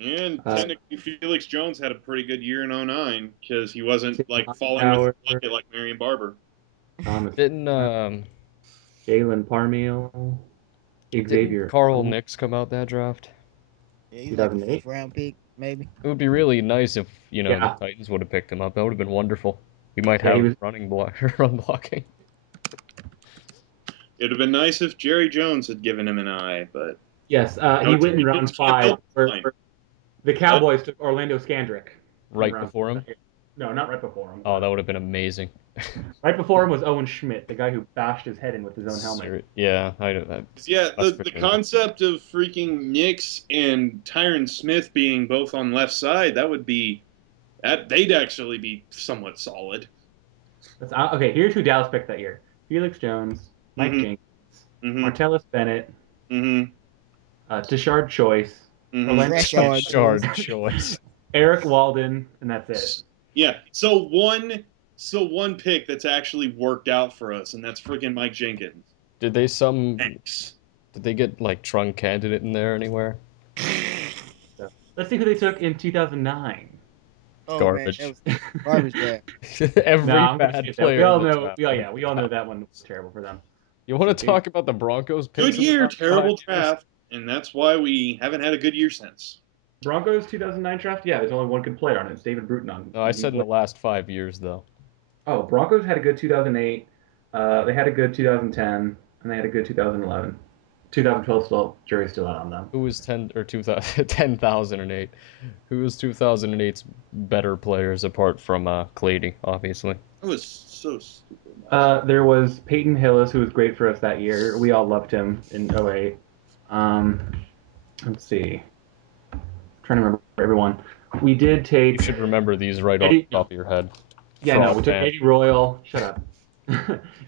And technically, Felix Jones had a pretty good year in 09 because he wasn't like Tim falling with Howard, the bucket like Marion Barber. Thomas, Didn't Jalen Parmeal, didn't Xavier Carl Nix come out that draft? Yeah, he's like a 2008. fifth round pick, maybe. It would be really nice if the Yeah, Titans would have picked him up. That would have been wonderful. We might yeah, he have was. run blocking. It'd have been nice if Jerry Jones had given him an eye, but Yes, no, he went in Jerry round Jones can't five, help where fine. the Cowboys took Orlando Scandrick in Right round. before him. No, not right before him. Oh, that would have been amazing. Right before him was Owen Schmidt, the guy who bashed his head in with his own helmet. Yeah, I know that. Yeah, That's the freaking- concept of freaking Nix and Tyron Smith being both on left side, they'd actually be somewhat solid. Okay, here's who Dallas picked that year: Felix Jones, Mike Jenkins, Martellus Bennett, Tashard Choice, Orlando Rashard Choice, Eric Walden, and that's it. Yeah. So one pick that's actually worked out for us, and that's freaking Mike Jenkins. Did they Thanks. Did they get like trunk candidate in there anywhere? So, let's see who they took in 2009. Oh Garbage. man, that was garbage draft. Every No, I'm gonna bad skip that. player. We all in the know. draft. Yeah, we all know that one was terrible for them. You want to talk about the Broncos? Good picks in the year, last terrible 5 years? draft, and that's why we haven't had a good year since. Broncos 2009 draft. Yeah, there's only one good player on it. It's David Bruton on. No, I said in the last 5 years though. Oh, Broncos had a good 2008. They had a good 2010, and they had a good 2011. 2012 still jury's still out on them. Who was 10,008? Who was 2008's better players apart from Clady, obviously? That was so stupid. There was Peyton Hillis, who was great for us that year. We all loved him in 08. Let's see. I'm trying to remember everyone. We did take. You should remember these right off Eddie, the top of your head. yeah, no, we took Eddie Royal. Shut up.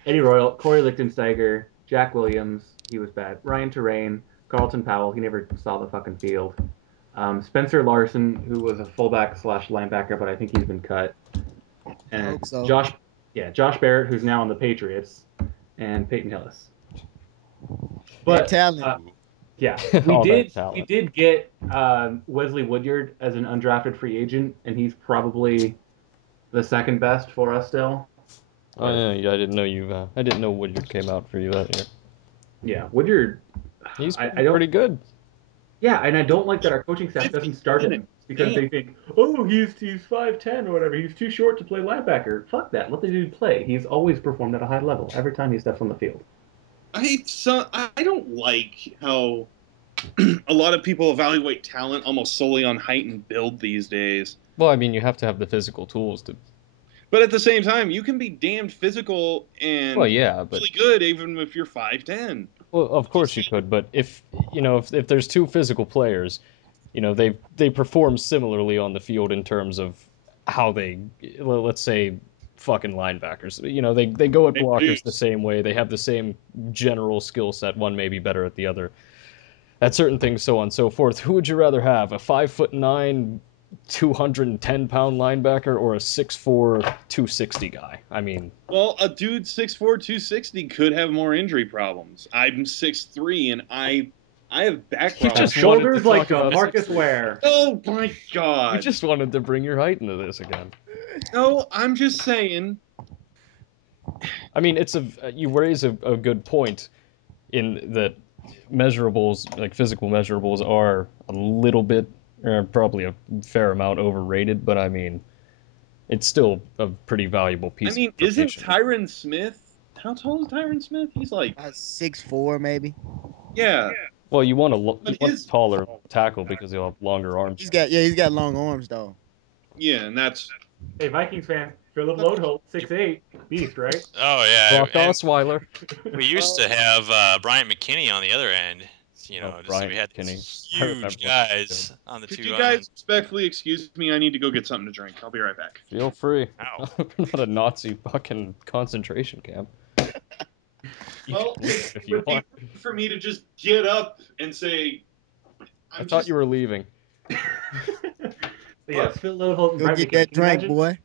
Eddie Royal, Corey Lichtensteiger, Jack Williams. He was bad. Ryan Terrain, Carlton Powell. He never saw the fucking field. Spencer Larson, who was a fullback / linebacker, but I think he's been cut. And I hope so. Josh Barrett, who's now on the Patriots, and Peyton Hillis. But talent. yeah, All we that talent. did get Wesley Woodyard as an undrafted free agent, and he's probably the second best for us still. Oh yeah, I didn't know you. I didn't know Woodyard came out for you that year. Yeah, Woodyard. He's I don't. pretty good. Yeah, and I don't like that our coaching staff doesn't start him because they think, oh, he's 5'10" or whatever. He's too short to play linebacker. Fuck that. Let the dude play. He's always performed at a high level every time he steps on the field. I don't like how a lot of people evaluate talent almost solely on height and build these days. Well, I mean, you have to have the physical tools to. But at the same time, you can be damned physical and Well, yeah, but really good even if you're 5'10". well, of course you could, but if there's two physical players, they perform similarly on the field in terms of how they, let's say, fucking linebackers. They go at blockers the same way. They have the same general skill set. One may be better at the other. At certain things, so on and so forth. Who would you rather have? A 5'9" 210-pound linebacker or a 6'4", 260 guy. I mean, Well, a dude 6'4", 260 could have more injury problems. I'm 6'3", and I have back You problems. just wanted to Shoulders like talk about Marcus 6'3". Ware. Oh my god! You just wanted to bring your height into this again. No, I'm just saying. I mean, you raise a good point in that measurables, like physical measurables, are a little bit, probably a fair amount overrated, but I mean, it's still a pretty valuable I piece of mean, isn't information. Tyron Smith? How tall is Tyron Smith? He's like, 6'4", maybe. yeah. Well, you want But a his, taller tackle because he'll have longer arms. He's got long arms though. yeah, and that's Hey, Vikings fan, Philip Loadholt, 6'8", beast, right? Oh yeah, Brock and Osweiler. we used to have Bryant McKinney on the other end. Oh, Just so Bryant we had McKinney. these I remember huge when he was guys on the could two you guys ends. respectfully excuse me? I need to go get something to drink. I'll be right back. Feel free. Ow. Not a Nazi fucking concentration camp. You Well, can leave it if you would be want. rude for me to just get up and say, I thought you were leaving. Yes, Phil Loadholt and Go Bryant get McKinnon. that Can you drink, imagine? boy.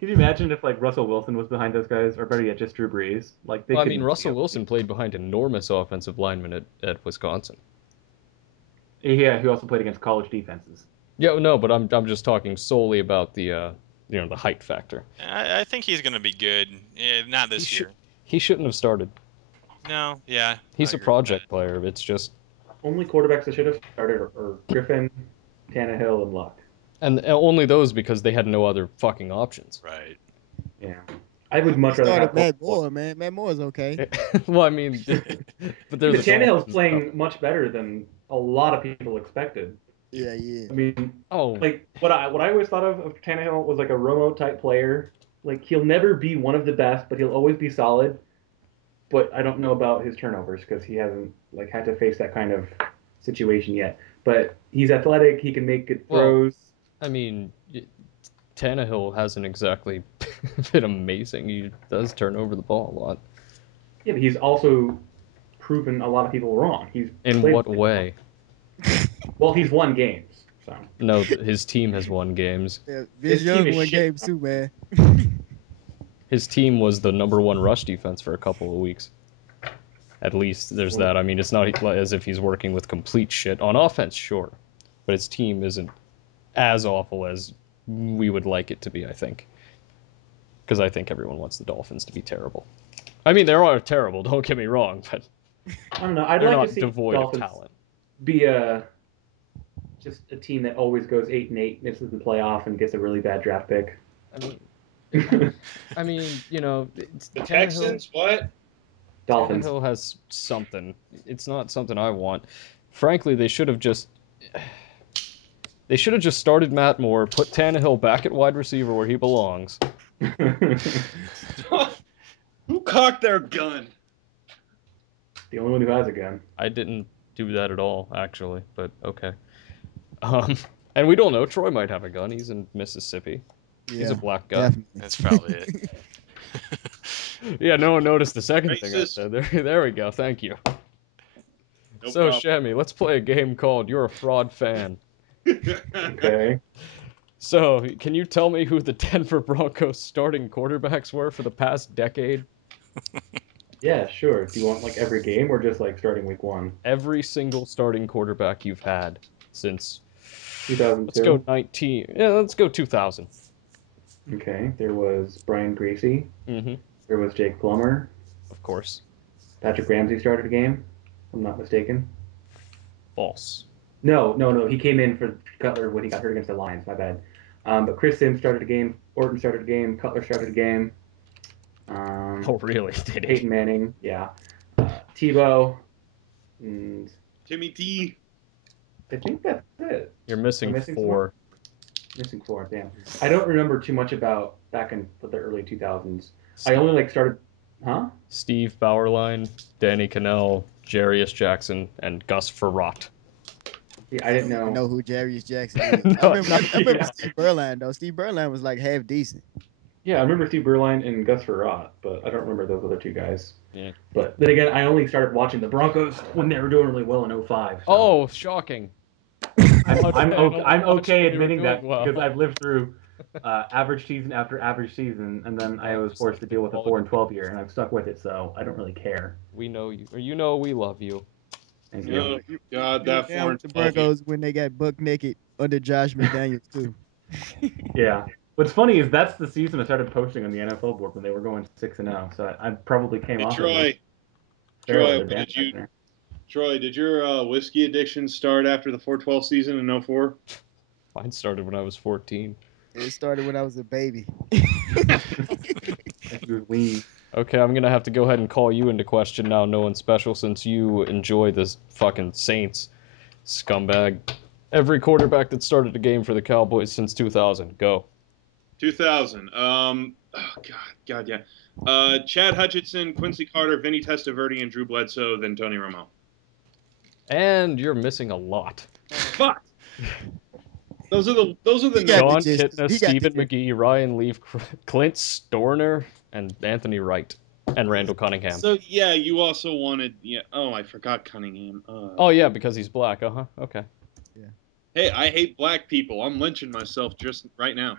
Can you imagine if like Russell Wilson was behind those guys, or better yet, just Drew Brees? Like they Well, I mean, couldn't Russell deal. Wilson played behind enormous offensive linemen at Wisconsin. Yeah, who also played against college defenses. Yeah, no, but I'm just talking solely about the the height factor. I think he's gonna be good. Not He this should year. he shouldn't have started. No, yeah, I He's a agree with that. project player. It's just Only quarterbacks that should have started are Griffin, Tannehill, and Luck. and only those because they had no other fucking options. Right. Yeah, I I would would much rather start have. Matt Moore, man. Matt Moore is okay. Well, I mean, but Yeah, there's but a Tannehill's Dolphins. playing much better than a lot of people expected. Yeah, yeah. I mean, Oh, like what I always thought of Tannehill was like a Romo type player. Like he'll never be one of the best, but he'll always be solid. But I don't know about his turnovers because he hasn't like had to face that kind of situation yet. But he's athletic. He can make good well, throws. I mean, Tannehill hasn't exactly been amazing. He does turn over the ball a lot. Yeah, but he's also proven a lot of people wrong. He's In played what way? well. He's won games, so No, his team has won games. Yeah, his Vince team Young is won shit. games too, man. His team was the #1 rush defense for a couple of weeks. At least there's that. I mean, it's not as if he's working with complete shit. On offense, sure. But his team isn't as awful as we would like it to be, I think. Because I think everyone wants the Dolphins to be terrible. I mean, they are terrible, don't get me wrong, but I don't know. I'd they're like to not see the devoid of Dolphins talent. be just a team that always goes 8-8, misses the playoff, and gets a really bad draft pick. I mean, you know, The Texans, what? Dolphins. Tannehill has something. It's not something I want. Frankly, they should have just started Matt Moore, put Tannehill back at wide receiver where he belongs. Who cocked their gun? The only one who has a gun. I didn't do that at all, actually, but okay. And we don't know. Troy might have a gun. He's in Mississippi. He's a black guy. Definitely. That's probably it. Yeah, no one noticed the second thing I Racist. said. There we go. Thank you. No So, problem. Shammy, let's play a game called You're a Fraud Fan. Okay. So, can you tell me who the Denver Broncos starting quarterbacks were for the past decade? Yeah, sure. Do you want like every game or just like starting week 1? Every single starting quarterback you've had since, let's 2002. go 19. Yeah, let's go 2000. Okay. There was Brian Greasy. Mm-hmm. There was Jake Plummer. Of course. Patrick Ramsey started a game, if I'm not mistaken. False. No. He came in for Cutler when he got hurt against the Lions. My bad. But Chris Sims started a game. Orton started a game. Cutler started a game. Oh, really? Did he? Peyton Manning, yeah. Tebow, and Timmy T. I think that's it. You're Am missing I missing 4. Missing 4, damn. I don't remember too much about back in the early 2000s. I only like started, huh? Steve Bauerlein, Danny Cannell, Jarius Jackson, and Gus Frerotte. Yeah, I didn't don't even know. know who Jarius Jackson is. No, I remember yeah. Steve Berline though. Steve Berline was like half decent. Yeah, I remember Steve Berline and Gus Frerotte, but I don't remember those other two guys. Yeah. But then again, I only started watching the Broncos when they were doing really well in 05. So. Oh, shocking. I'm okay when they were admitting doing that well. because I've lived through average season after average season, and then I was forced to deal with a 4-12 year, and I've stuck with it, so I don't really care. We know you, or you know we love you. Thank you. Oh, God, You were that down with the 4-12 year. Broncos when they got buck naked under Josh McDaniels too. Yeah. What's funny is that's the season I started posting on the NFL board when they were going 6-0. So I probably came Hey, off as a Troy, fairweather bandwagoner. Did your whiskey addiction start after the 4-12 season in 04? Mine started when I was 14. It started when I was a baby. Like he was weaned. Okay, I'm gonna have to go ahead and call you into question now, no one special, since you enjoy this fucking Saints scumbag. Every quarterback that started a game for the Cowboys since 2000. Go. 2000. Oh, God, yeah. Chad Hutchinson, Quincy Carter, Vinny Testaverde, and Drew Bledsoe, then Tony Romo. And you're missing a lot. Fuck. Those are the He got the John names. gist. Kitna, He got the Stephen gist. McGee, Ryan Leaf, Clint Storner, and Anthony Wright, and Randall Cunningham. So yeah, you also wanted Oh, I forgot Cunningham. Oh yeah, because he's black. Okay. Hey, I hate black people. I'm lynching myself just right now.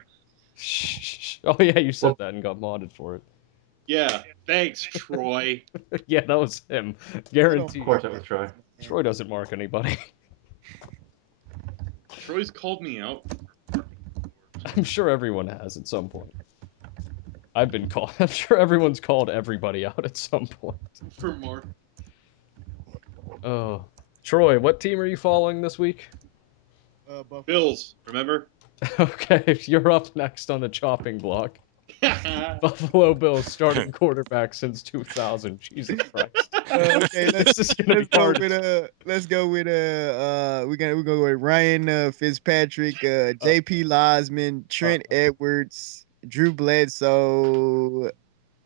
Oh yeah, you said Well, that and got modded for it. Yeah, thanks, Troy. Yeah, that was him. They don't Guaranteed. Of course it was Troy. man. Troy doesn't mark anybody. Troy's called me out. I'm sure everyone has at some point. I've been called. I'm sure everyone's called everybody out at some point. For Mark. Oh, Troy, what team are you following this week? Buffalo. Bills, remember? Okay, you're up next on the chopping block. Buffalo Bills starting quarterback since 2000. Jesus Christ. Okay, This is gonna be hard. let's go with we're gonna go with Ryan Fitzpatrick, JP Losman, Trent Edwards, Drew Bledsoe.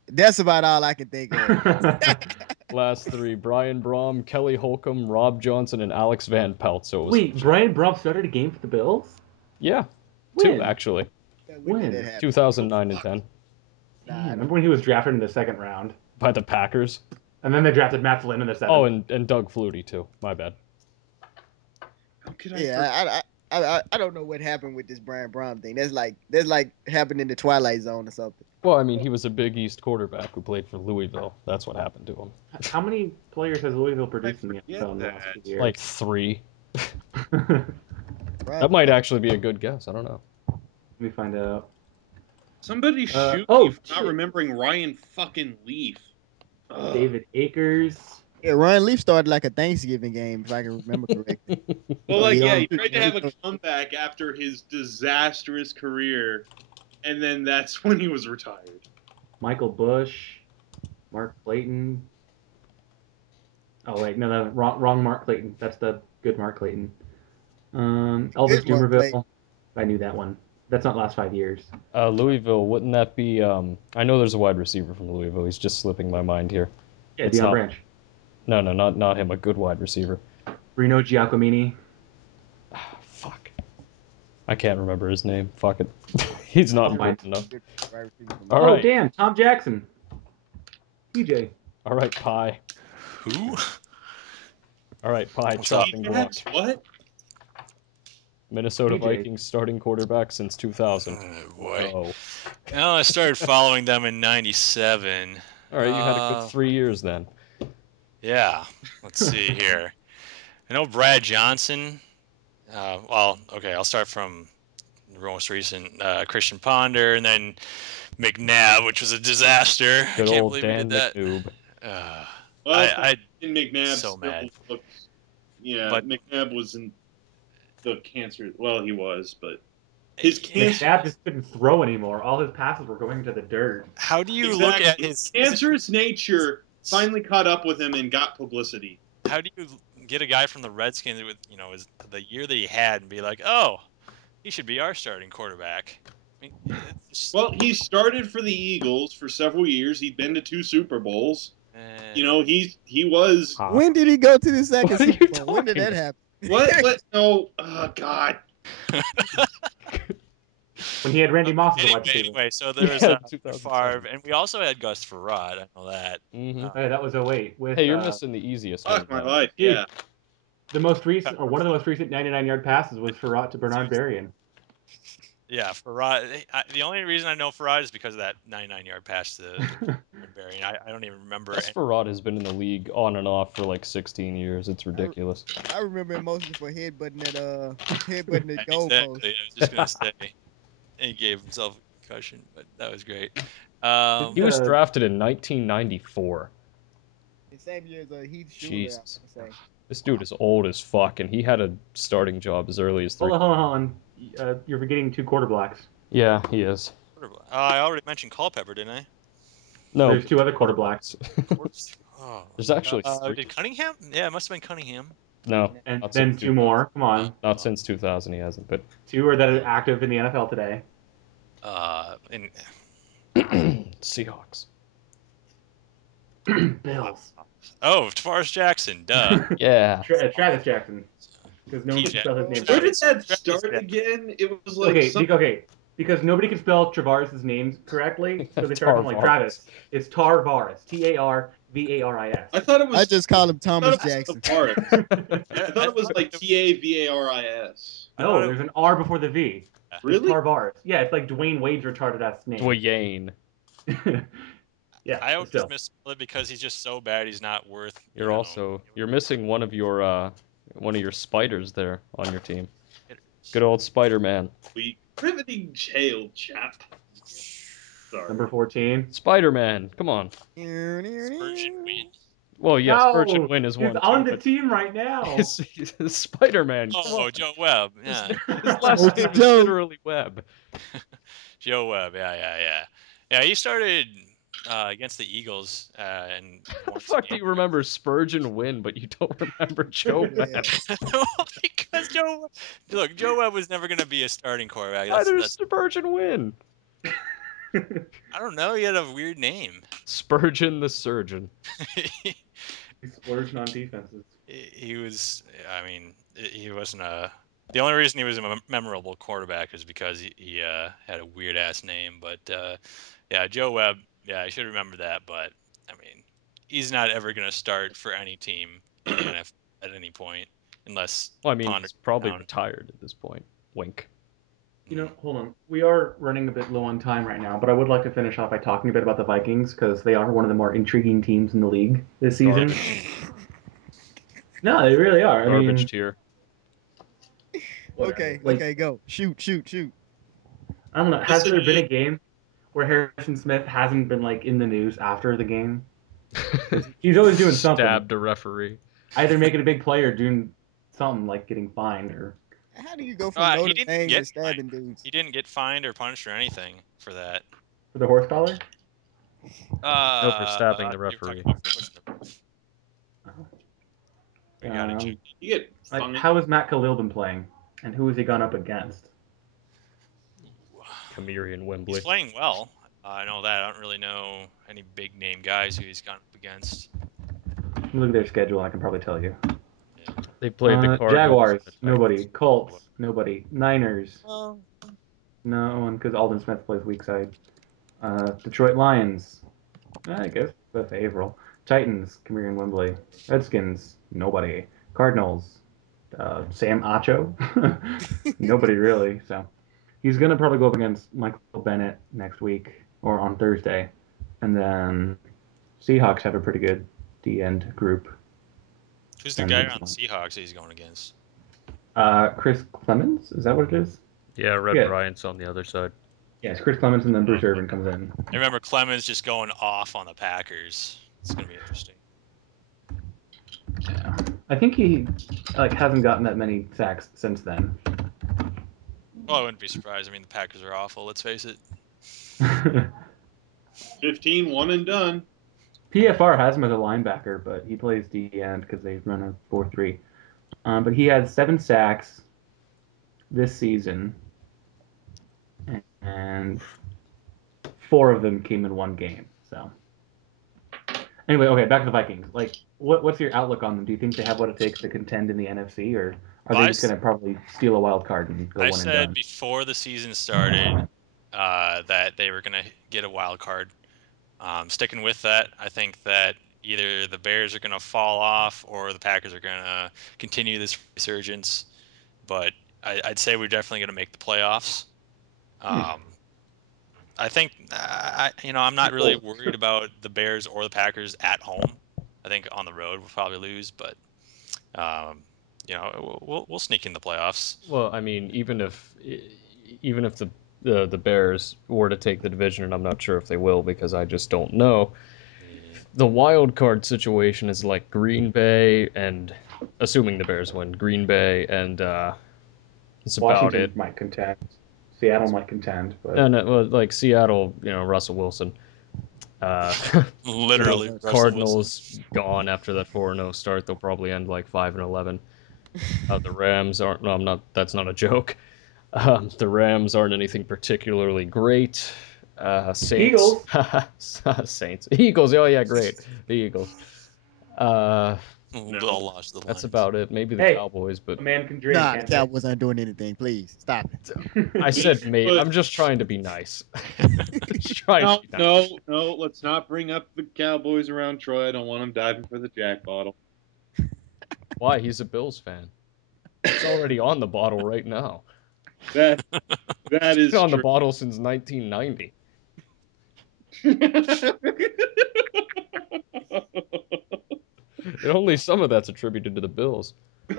That's about all I can think of. Last three: Brian Brom, Kelly Holcomb, Rob Johnson, and Alex Van Pelt. So it was Wait, Brian Brom started a game for the Bills? yeah, two When? actually. When did that When? happen? 2009 and 10 Nah, I Damn, don't. remember when he was drafted in the second round? by the Packers. And then they drafted Matt Flynn in the seventh. Oh, and Doug Flutie too. My bad. How could I Yeah, I don't know what happened with this Brian Brom thing. That's like happened in the Twilight Zone or something. Well, I mean, he was a Big East quarterback who played for Louisville. That's what happened to him. How many players has Louisville produced in the forget NFL in the last that? few years? Like three. Let That might actually be a good guess. I don't know. me find out. Somebody shoot oh, me for not shit. remembering Ryan fucking Leaf. Ugh. David Akers. Yeah, Ryan Leaf started like a Thanksgiving game, if I can remember correctly. Well, Oh, yeah, Leon he tried to have a Smith. comeback after his disastrous career, and then that's when he was retired. Michael Bush. Mark Clayton. Oh, wait. No, wrong Mark Clayton. That's the good Mark Clayton. Elvis Good Mark Clayton. Dumervil. I knew that one. That's not last 5 years. Louisville, wouldn't that be? I know there's a wide receiver from Louisville. He's just slipping my mind here. Yeah, It's Deion not- Branch. No, not him. A good wide receiver. Reno Giacomini. Fuck. I can't remember his name. Fuck it. He's not I'll find important enough. Good wide receiver from All Oh, right. damn. Tom Jackson. TJ. All right, Pie. Who? All right, Pie. What's up? Chopping block. What? Minnesota TJ. Vikings starting quarterback since 2000. Oh, boy. Oh. Well, I started following them in '97. All right, you had a good 3 years then. Yeah. Let's see here. I know Brad Johnson. Well, okay, I'll start from the most recent Christian Ponder, and then McNabb, which was a disaster. I Good can't old believe we Dan did that. McNoob. Well, I in McNabb so still mad. looks. Yeah, But- McNabb was in the cancer. Well, he was, but his cancer. McNabb just couldn't throw anymore. All his passes were going to the dirt. How do you look at his cancerous nature? Finally caught up with him and got publicity. How do you get a guy from the Redskins with the year that he had and be like, oh, he should be our starting quarterback? I mean, it's just, Well, he started for the Eagles for several years. He'd been to 2 Super Bowls. eh. You know, he was. Huh? When did he go to the second What are Super you Bowl? When did that talking? happen? What? No. Oh God. When he had Randy Moss as a wide Anyway, receiver. so there was Yeah, Favre, 2007. and we also had Gus Farad. I know that. Mm-hmm. Hey, that was 08 with Hey, you're missing the easiest one. Fuck my life. Yeah. The most recent, or one of the most recent 99-yard passes was Farrat to Bernard Berrien. Yeah, Farad. The only reason I know Farad is because of that 99-yard pass to Berrien. I don't even remember. Desperado has been in the league on and off for like 16 years. It's ridiculous. I remember him mostly for headbutting the goalpost. Exactly. I was just gonna say he gave himself a concussion, but that was great. He was drafted in 1994. The same year as Heath Schuler, I Jesus. would say. This dude is old as fuck, and he had a starting job as early as 3. Hold on. You're forgetting 2 quarterbacks. Yeah, he is. I already mentioned Culpepper, didn't I? No. There's 2 other quarterbacks. Oh, There's actually 3. did Cunningham? Yeah, it must have been Cunningham. No. And not then since 2 more. Come on. Not since 2000 he hasn't, but 2 are that are active in the NFL today. In Seahawks. Bills. Oh, Tavares Jackson, duh. Yeah. Travis Jackson. Because no one can spell his name. Where did that Travis start Jackson. again? It was like Okay. Because nobody can spell Travaris' names correctly, so they started calling like Tarvaris. Travis. It's Tarvaris. Tarvaris. I thought it was. I just call him I thought Thomas it was Jackson. Tavares. I I thought it was like Tavaris. I thought No, it- there's an R before the V. It's Really? Tarvaris. Yeah, it's like Dwayne Wade's retarded ass name. Dwayne. Yeah, I but always still. miss it because he's just so bad. He's not worth. You're missing one of your spiders there on your team. Good old Spider-Man. We riveting tail chap. Sorry. Number 14. Spider-Man, come on. Spurgeon win. Well, yes, Virgin No, Win is he's one on too, the but team right now. it's Spider-Man. Come Oh, on. Joe Webb. Yeah, His last name is Joe. literally Webb. Joe Webb. Yeah, he started against the Eagles and How the once fuck do you remember Spurgeon Win, but you don't remember Joe Yeah. Webb? because Joe Webb was never going to be a starting quarterback. Neither is That's Spurgeon Win. I don't know. He had a weird name. Spurgeon the Surgeon. He's splurging on defenses. He was. I mean, he wasn't a. The only reason he was a memorable quarterback is because he had a weird ass name. But yeah, Joe Webb. Yeah, I should remember that. But I mean, he's not ever going to start for any team in the NFL at any point unless Well, I mean, Ponder he's probably down. retired at this point. Wink. Hold on. We are running a bit low on time right now, but I would like to finish off by talking a bit about the Vikings because they are one of the more intriguing teams in the league this season. No, they really are. I Garbage mean, tier. whatever. Okay, go. Shoot. I don't know. Has there been Disagree. a game where Harrison Smith hasn't been like in the news after the game? He's always doing something. Stabbed a referee. Either making a big play or doing something like getting fined or. How do you go from He Notre didn't Dame get to stabbing fined. dudes? He didn't get fined or punished or anything for that. For the horse collar? No, for stabbing the You're talking referee. about pushing the ref. We gotta check. You get Like, fined. how has Matt Khalil been playing, and who has he gone up against? Kamirian Wembley. He's playing well. I know that. I don't really know any big name guys who he's gone up against. Look at their schedule. I can probably tell you. They played the Cardinals. Jaguars, and the nobody. Titans. Colts, nobody. Niners, Well, no one, because Aldon Smith plays weak side. Detroit Lions, I guess Beth Averill. Titans, Kamirian Wembley. Redskins, nobody. Cardinals, Sam Acho, nobody really. So he's gonna probably go up against Michael Bennett next week or on Thursday, and then Seahawks have a pretty good D end group. who's the guy on the Seahawks that he's going against? Chris Clemens, is that what it is? Yeah, Red Yeah. Bryant's on the other side. Yeah, it's Chris Clemens and then Bruce Irvin comes in. I remember Clemens just going off on the Packers. It's gonna be interesting. Yeah. I think he hasn't gotten that many sacks since then. Well, I wouldn't be surprised. I mean, the Packers are awful. Let's face it. 15, one and done. PFR has him as a linebacker, but he plays D end because they run a 4-3. But he had 7 sacks this season, and 4 of them came in one game. So anyway, okay, back to the Vikings. Like, what's your outlook on them? Do you think they have what it takes to contend in the NFC, or are they just going to probably steal a wild card and go I one and said done? before the season started that they were gonna get a wild card. Sticking with that, I think that either the Bears are going to fall off or the Packers are going to continue this resurgence. But I'd say we're definitely going to make the playoffs. I think I'm not really worried about the Bears or the Packers at home. I think on the road we'll probably lose, but we'll sneak in the playoffs. Well, I mean, even if the Bears were to take the division, and I'm not sure if they will because I just don't know. The wild card situation is like Green Bay and, assuming the Bears win, Green Bay and it's about Washington it. might contend. Seattle might contend, but No, well, like Seattle, Russell Wilson. Literally, Russell Cardinals Wilson. gone after that 4-0 start. They'll probably end like 5-11. The Rams aren't. No, I'm not. That's not a joke. The Rams aren't anything particularly great. Saints. Eagles. Saints. Eagles. Oh yeah, great. The Eagles. They all lost to the That's Lions. about it. Maybe the Hey, Cowboys, but a man can dream, Nah, the can't they? Cowboys aren't doing anything. Please stop it. I said mate. But- I'm just trying to be nice. Just trying No, to be nice. no, let's not bring up the Cowboys around Troy. I don't want him diving for the Jack bottle. Why? He's a Bills fan. It's already on the bottle right now. That It's is been on the true. bottle since 1990. And only some of that's attributed to the Bills. Bring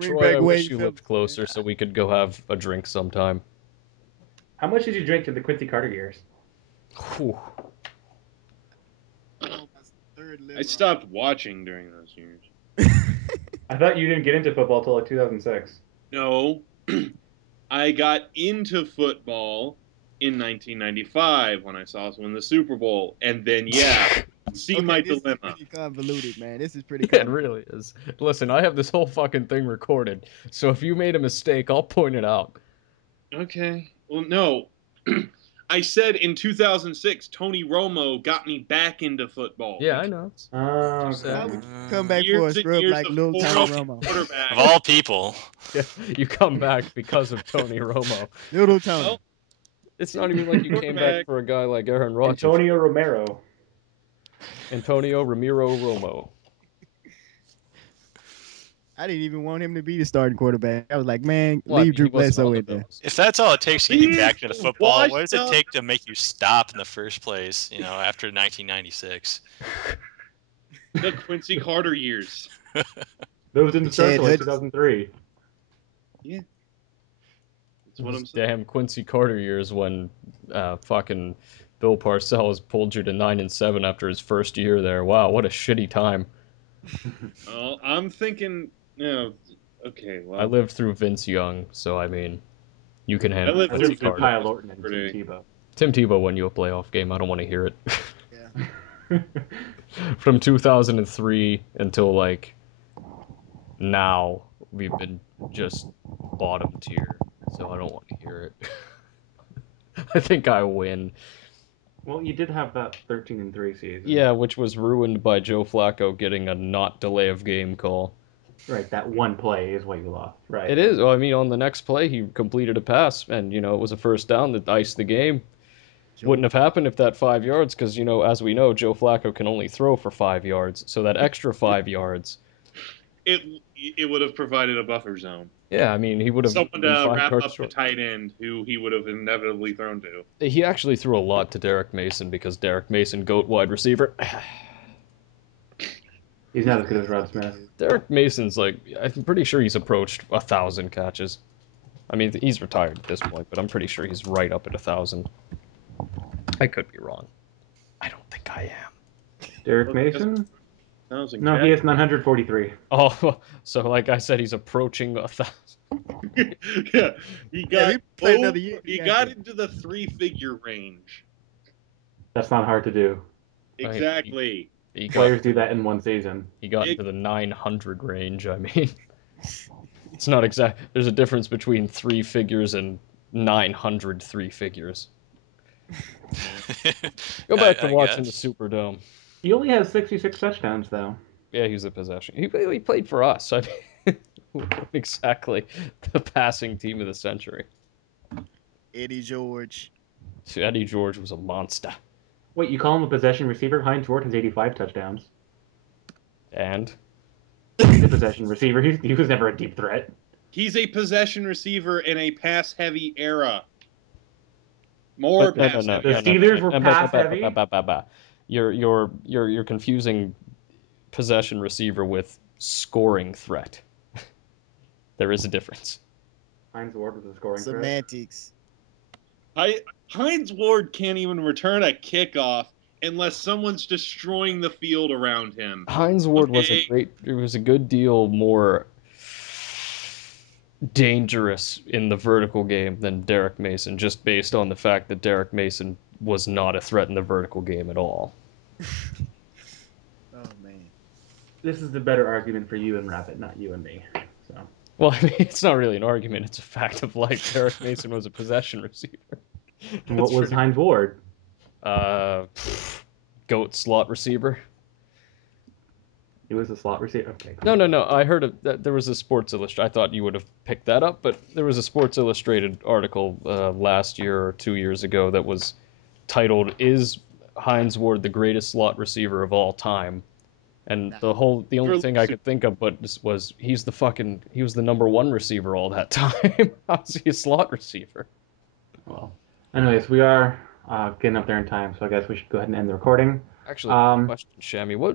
Troy, back I Wade wish you Phillips, lived closer so we could go have a drink sometime. How much did you drink in the Quincy Carter years? Whew. I stopped watching during those years. I thought you didn't get into football till like 2006. No, I got into football in 1995 when I saw us win the Super Bowl, and then see my this dilemma. is pretty convoluted, man. This is pretty It convoluted. really is. Listen, I have this whole fucking thing recorded, so if you made a mistake, I'll point it out. Okay. Well, no. I said in 2006, Tony Romo got me back into football. Yeah, I know. Oh, Just saying. How would you come back for a Years and scrub years like of little Tony football Romo? quarterback. Of all people. Yeah, you come back because of Tony Romo. Little Tony. Well, It's not even like you came back Quarterback. for a guy like Aaron Rodgers. Antonio Romero. Antonio Ramiro Romo. I didn't even want him to be the starting quarterback. I was like, man, Well, I leave mean, Drew he wasn't Bledsoe on the in there. Bills. If that's all it takes to get you back into He's football, what washed does it up. take to make you stop in the first place, after 1996? The Quincy Carter years. Those didn't start Chad till like Hudson. 2003. Yeah. That's what I'm Those saying. damn Quincy Carter years when fucking Bill Parcells pulled you to 9-7 after his first year there. Wow, what a shitty time. I'm thinking, okay, I well, lived through Vince Young, so I mean, you can I handle lived I Quincy lived through through Carter. Kyle Orton and Tim pretty- Tebow. Tim Tebow won you a playoff game. I don't want to hear it. Yeah. From 2003 until like now, we've been just bottom tier, so I don't want to hear it. I think I win. Well, you did have that 13-3 season. Yeah, which was ruined by Joe Flacco getting a not delay of game call. Right, that one play is what you lost. Right. It is. Well, I mean, on the next play, he completed a pass, and it was a first down that iced the game. Wouldn't have happened if that 5 yards, because as we know, Joe Flacco can only throw for 5 yards. So that extra 5 yards, it would have provided a buffer zone. yeah, I mean, he would have Someone been to 5 wrap yards up the short. tight end who he would have inevitably thrown to. He actually threw a lot to Derek Mason because Derek Mason, GOAT wide receiver. He's not as good as Rod Smith. Derek Mason's I'm pretty sure he's approached 1,000 catches. I mean, he's retired at this point, but I'm pretty sure he's right up at 1,000. I could be wrong. I don't think I am. Derek Mason? No, he has 943. Oh, so like I said, he's approaching 1,000. Yeah, he got he played another year. he got into the 3-figure range. That's not hard to do. Exactly. Players do that in one season. He got into the 900 range. I mean, it's not exact. There's a difference between 3 figures and 900 3 figures. Go back to watching the Superdome. He only has 66 touchdowns, though. Yeah, he's a possession. He played for us. I mean, exactly the passing team of the century. Eddie George. Eddie George was a monster. Wait, you call him a possession receiver? Hines Ward has 85 touchdowns. And He's a possession receiver. He was never a deep threat. He's a possession receiver in a pass-heavy era. More no, pass heavy. The Steelers were pass heavy. You're confusing possession receiver with scoring threat. There is a difference. Hines Ward was a scoring threat. Semantics. Hines Ward can't even return a kickoff unless someone's destroying the field around him. Hines Ward was a good deal more dangerous in the vertical game than Derek Mason, just based on the fact that Derek Mason was not a threat in the vertical game at all. Oh man. This is the better argument for you and Rabbit, not you and me. So. Well, I mean, it's not really an argument; it's a fact of life. Derek Mason was a possession receiver. And what was Hines Ward? Goat slot receiver. He was a slot receiver. Okay. No. I heard that there was a Sports Illustrated. I thought you would have picked that up, but there was a Sports Illustrated article last year or 2 years ago that was titled "Is Hines Ward the greatest slot receiver of all time?" And the only thing I could think of was he was the #1 receiver all that time. How's he a slot receiver? Well, anyways, we are getting up there in time, so I guess we should go ahead and end the recording. Actually, question, Shammy. What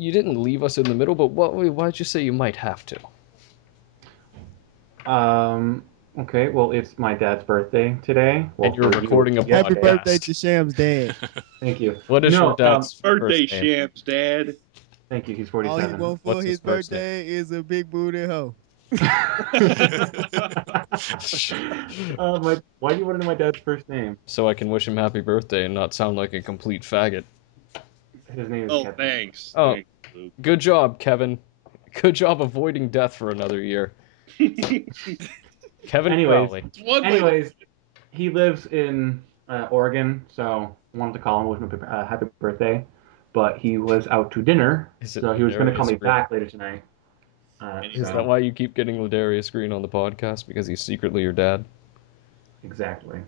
you didn't leave us in the middle, but why'd you say you might have to? Okay, well, it's my dad's birthday today. Well, And you're recording a podcast. Happy birthday to Sham's dad. Thank you. What is your dad's birthday, first name? Shams, Dad? Thank you. He's All he 47. want for What's his his first name? birthday is a big booty hoe. Why do you want to know my dad's first name? So I can wish him happy birthday and not sound like a complete faggot. His name is Oh, Kevin. thanks. Oh. Thanks, Luke. Good job, Kevin. Good job avoiding death for another year. Kevin Crowley. Anyways, he lives in Oregon, so I wanted to call him, wish him a happy birthday. But he was out to dinner, so he was going to call me back later tonight. Is that why you keep getting Ladarius Green on the podcast? Because he's secretly your dad? Exactly.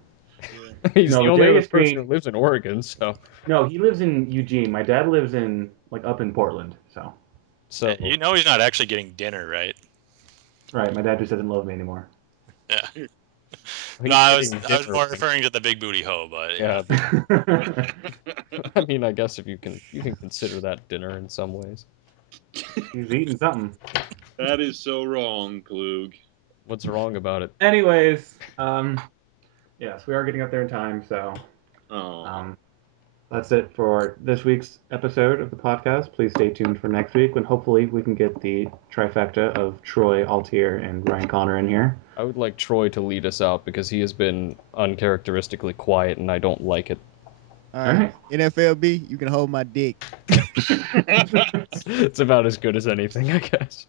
He's the only other Ladarius person who lives in Oregon, so... No, he lives in Eugene. My dad lives up in Portland, so... So you know he's not actually getting dinner, right? Right, my dad just doesn't love me anymore. Yeah. No, I was more referring to the big booty hoe, but yeah. I mean, I guess if you can consider that dinner in some ways. He's eating something. That is so wrong, Klug. What's wrong about it? Anyways, yes, we are getting up there in time, so that's it for this week's episode of the podcast. Please stay tuned for next week when hopefully we can get the trifecta of Troy, Altier, and Ryan Connor in here. I would like Troy to lead us out because he has been uncharacteristically quiet and I don't like it. All right. NFLB, you can hold my dick. It's about as good as anything, I guess.